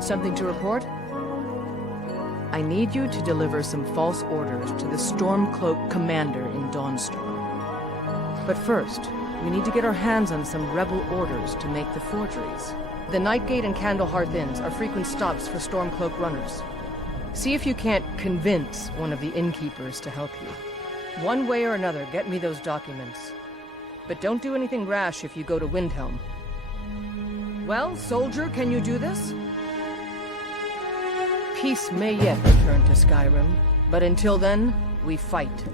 Something to report? I need you to deliver some false orders to the Stormcloak commander in Dawnstar. But first, we need to get our hands on some rebel orders to make the forgeries. The Nightgate and Candlehearth Inns are frequent stops for Stormcloak runners. See if you can't convince one of the innkeepers to help you. One way or another, get me those documents. But don't do anything rash if you go to Windhelm. Well, soldier, can you do this? Peace may yet return to Skyrim, but until then, we fight.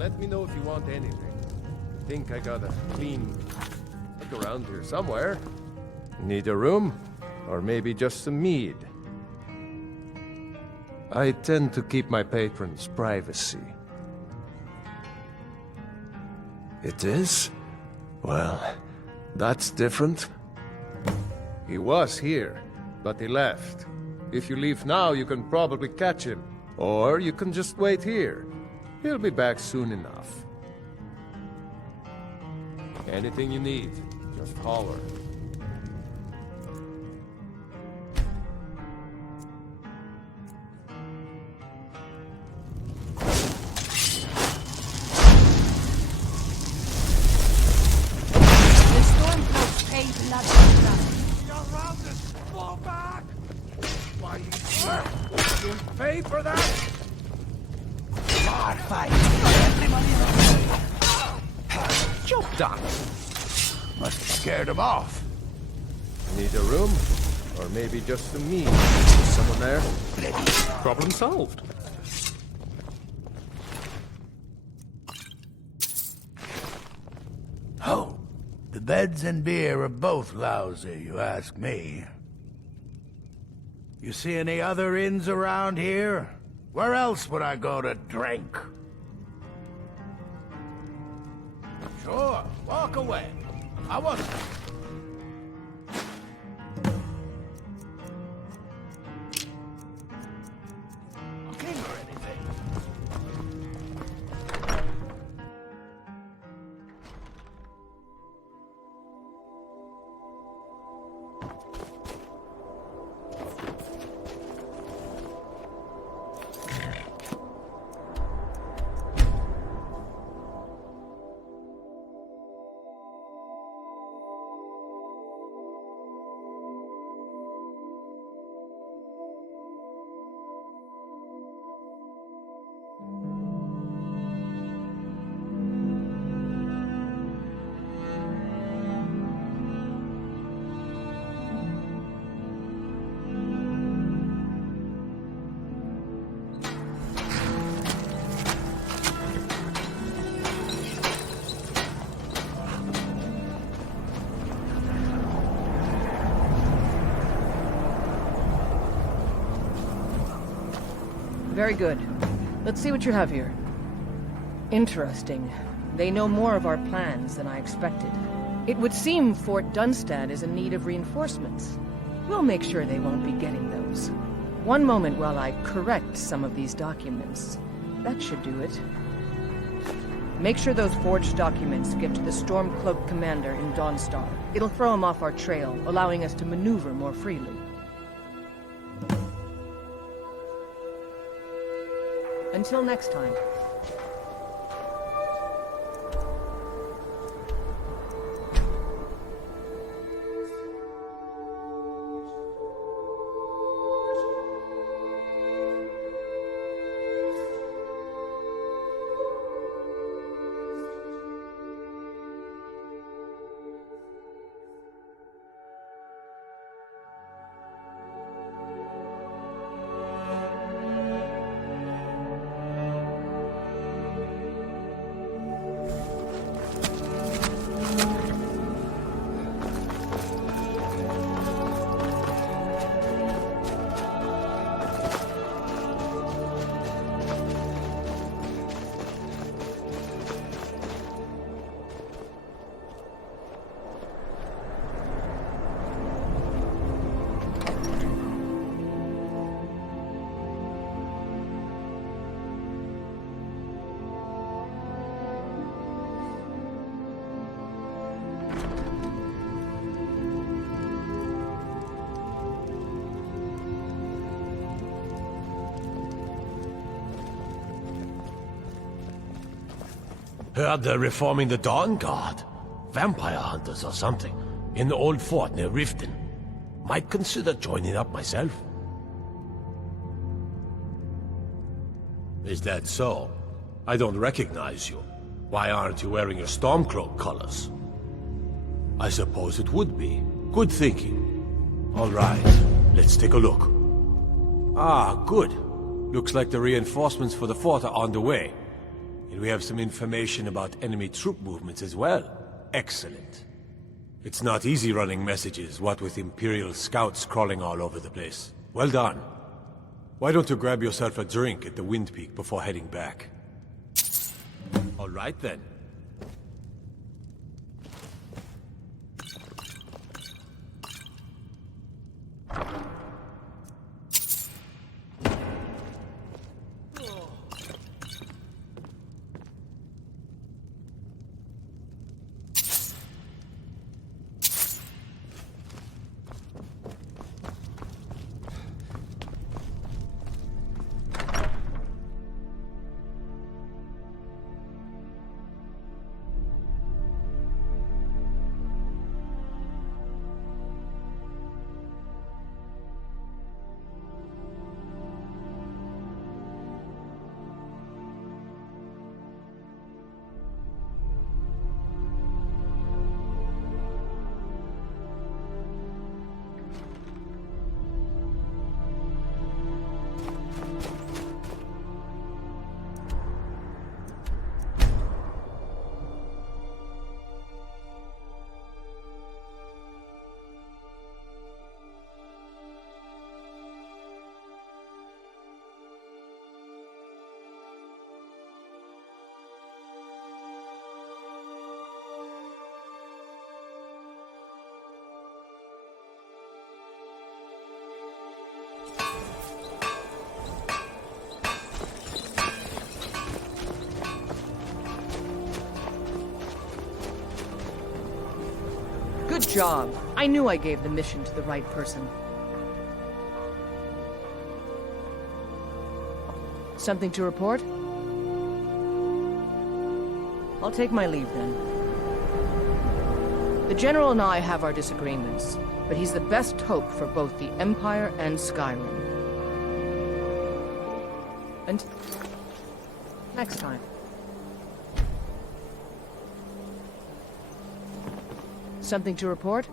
let me know if you want anything. Think I got a clean look around here somewhere. Need a room? Or maybe just some mead? I tend to keep my patrons' privacy. It is? Well, that's different. He was here, but he left. If you leave now, you can probably catch him. Or you can just wait here. He'll be back soon enough. Anything you need, just holler. Pay for that? Bar fight. Job done. Must have scared him off. Need a room? Or maybe just some meat? Someone there? Problem solved. Oh, the beds and beer are both lousy, you ask me. You see any other inns around here? Where else would I go to drink? Sure, walk away. I wasn't... king or anything. Very good. Let's see what you have here. Interesting. They know more of our plans than I expected. It would seem Fort Dunstad is in need of reinforcements. We'll make sure they won't be getting those. One moment while I correct some of these documents. That should do it. Make sure those forged documents get to the Stormcloak commander in Dawnstar. It'll throw him off our trail, allowing us to maneuver more freely. Until next time. Heard they're reforming the Dawn Guard. Vampire hunters or something. In the old fort near Riften. Might consider joining up myself. Is that so? I don't recognize you. Why aren't you wearing your Stormcloak colors? I suppose it would be. Good thinking. All right, let's take a look. Ah, good. Looks like the reinforcements for the fort are on the way. And we have some information about enemy troop movements as well. Excellent. It's not easy running messages, what with Imperial scouts crawling all over the place. Well done. Why don't you grab yourself a drink at the Wind Peak before heading back? All right then. Good job. I knew I gave the mission to the right person. Something to report? I'll take my leave then. The General and I have our disagreements, but he's the best hope for both the Empire and Skyrim. And next time. Something to report?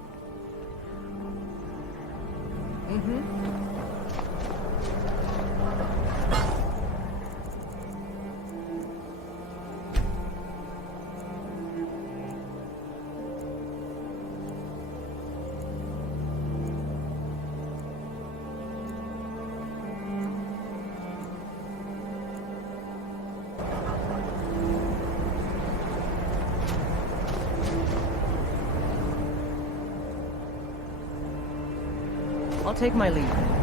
I'll take my leave.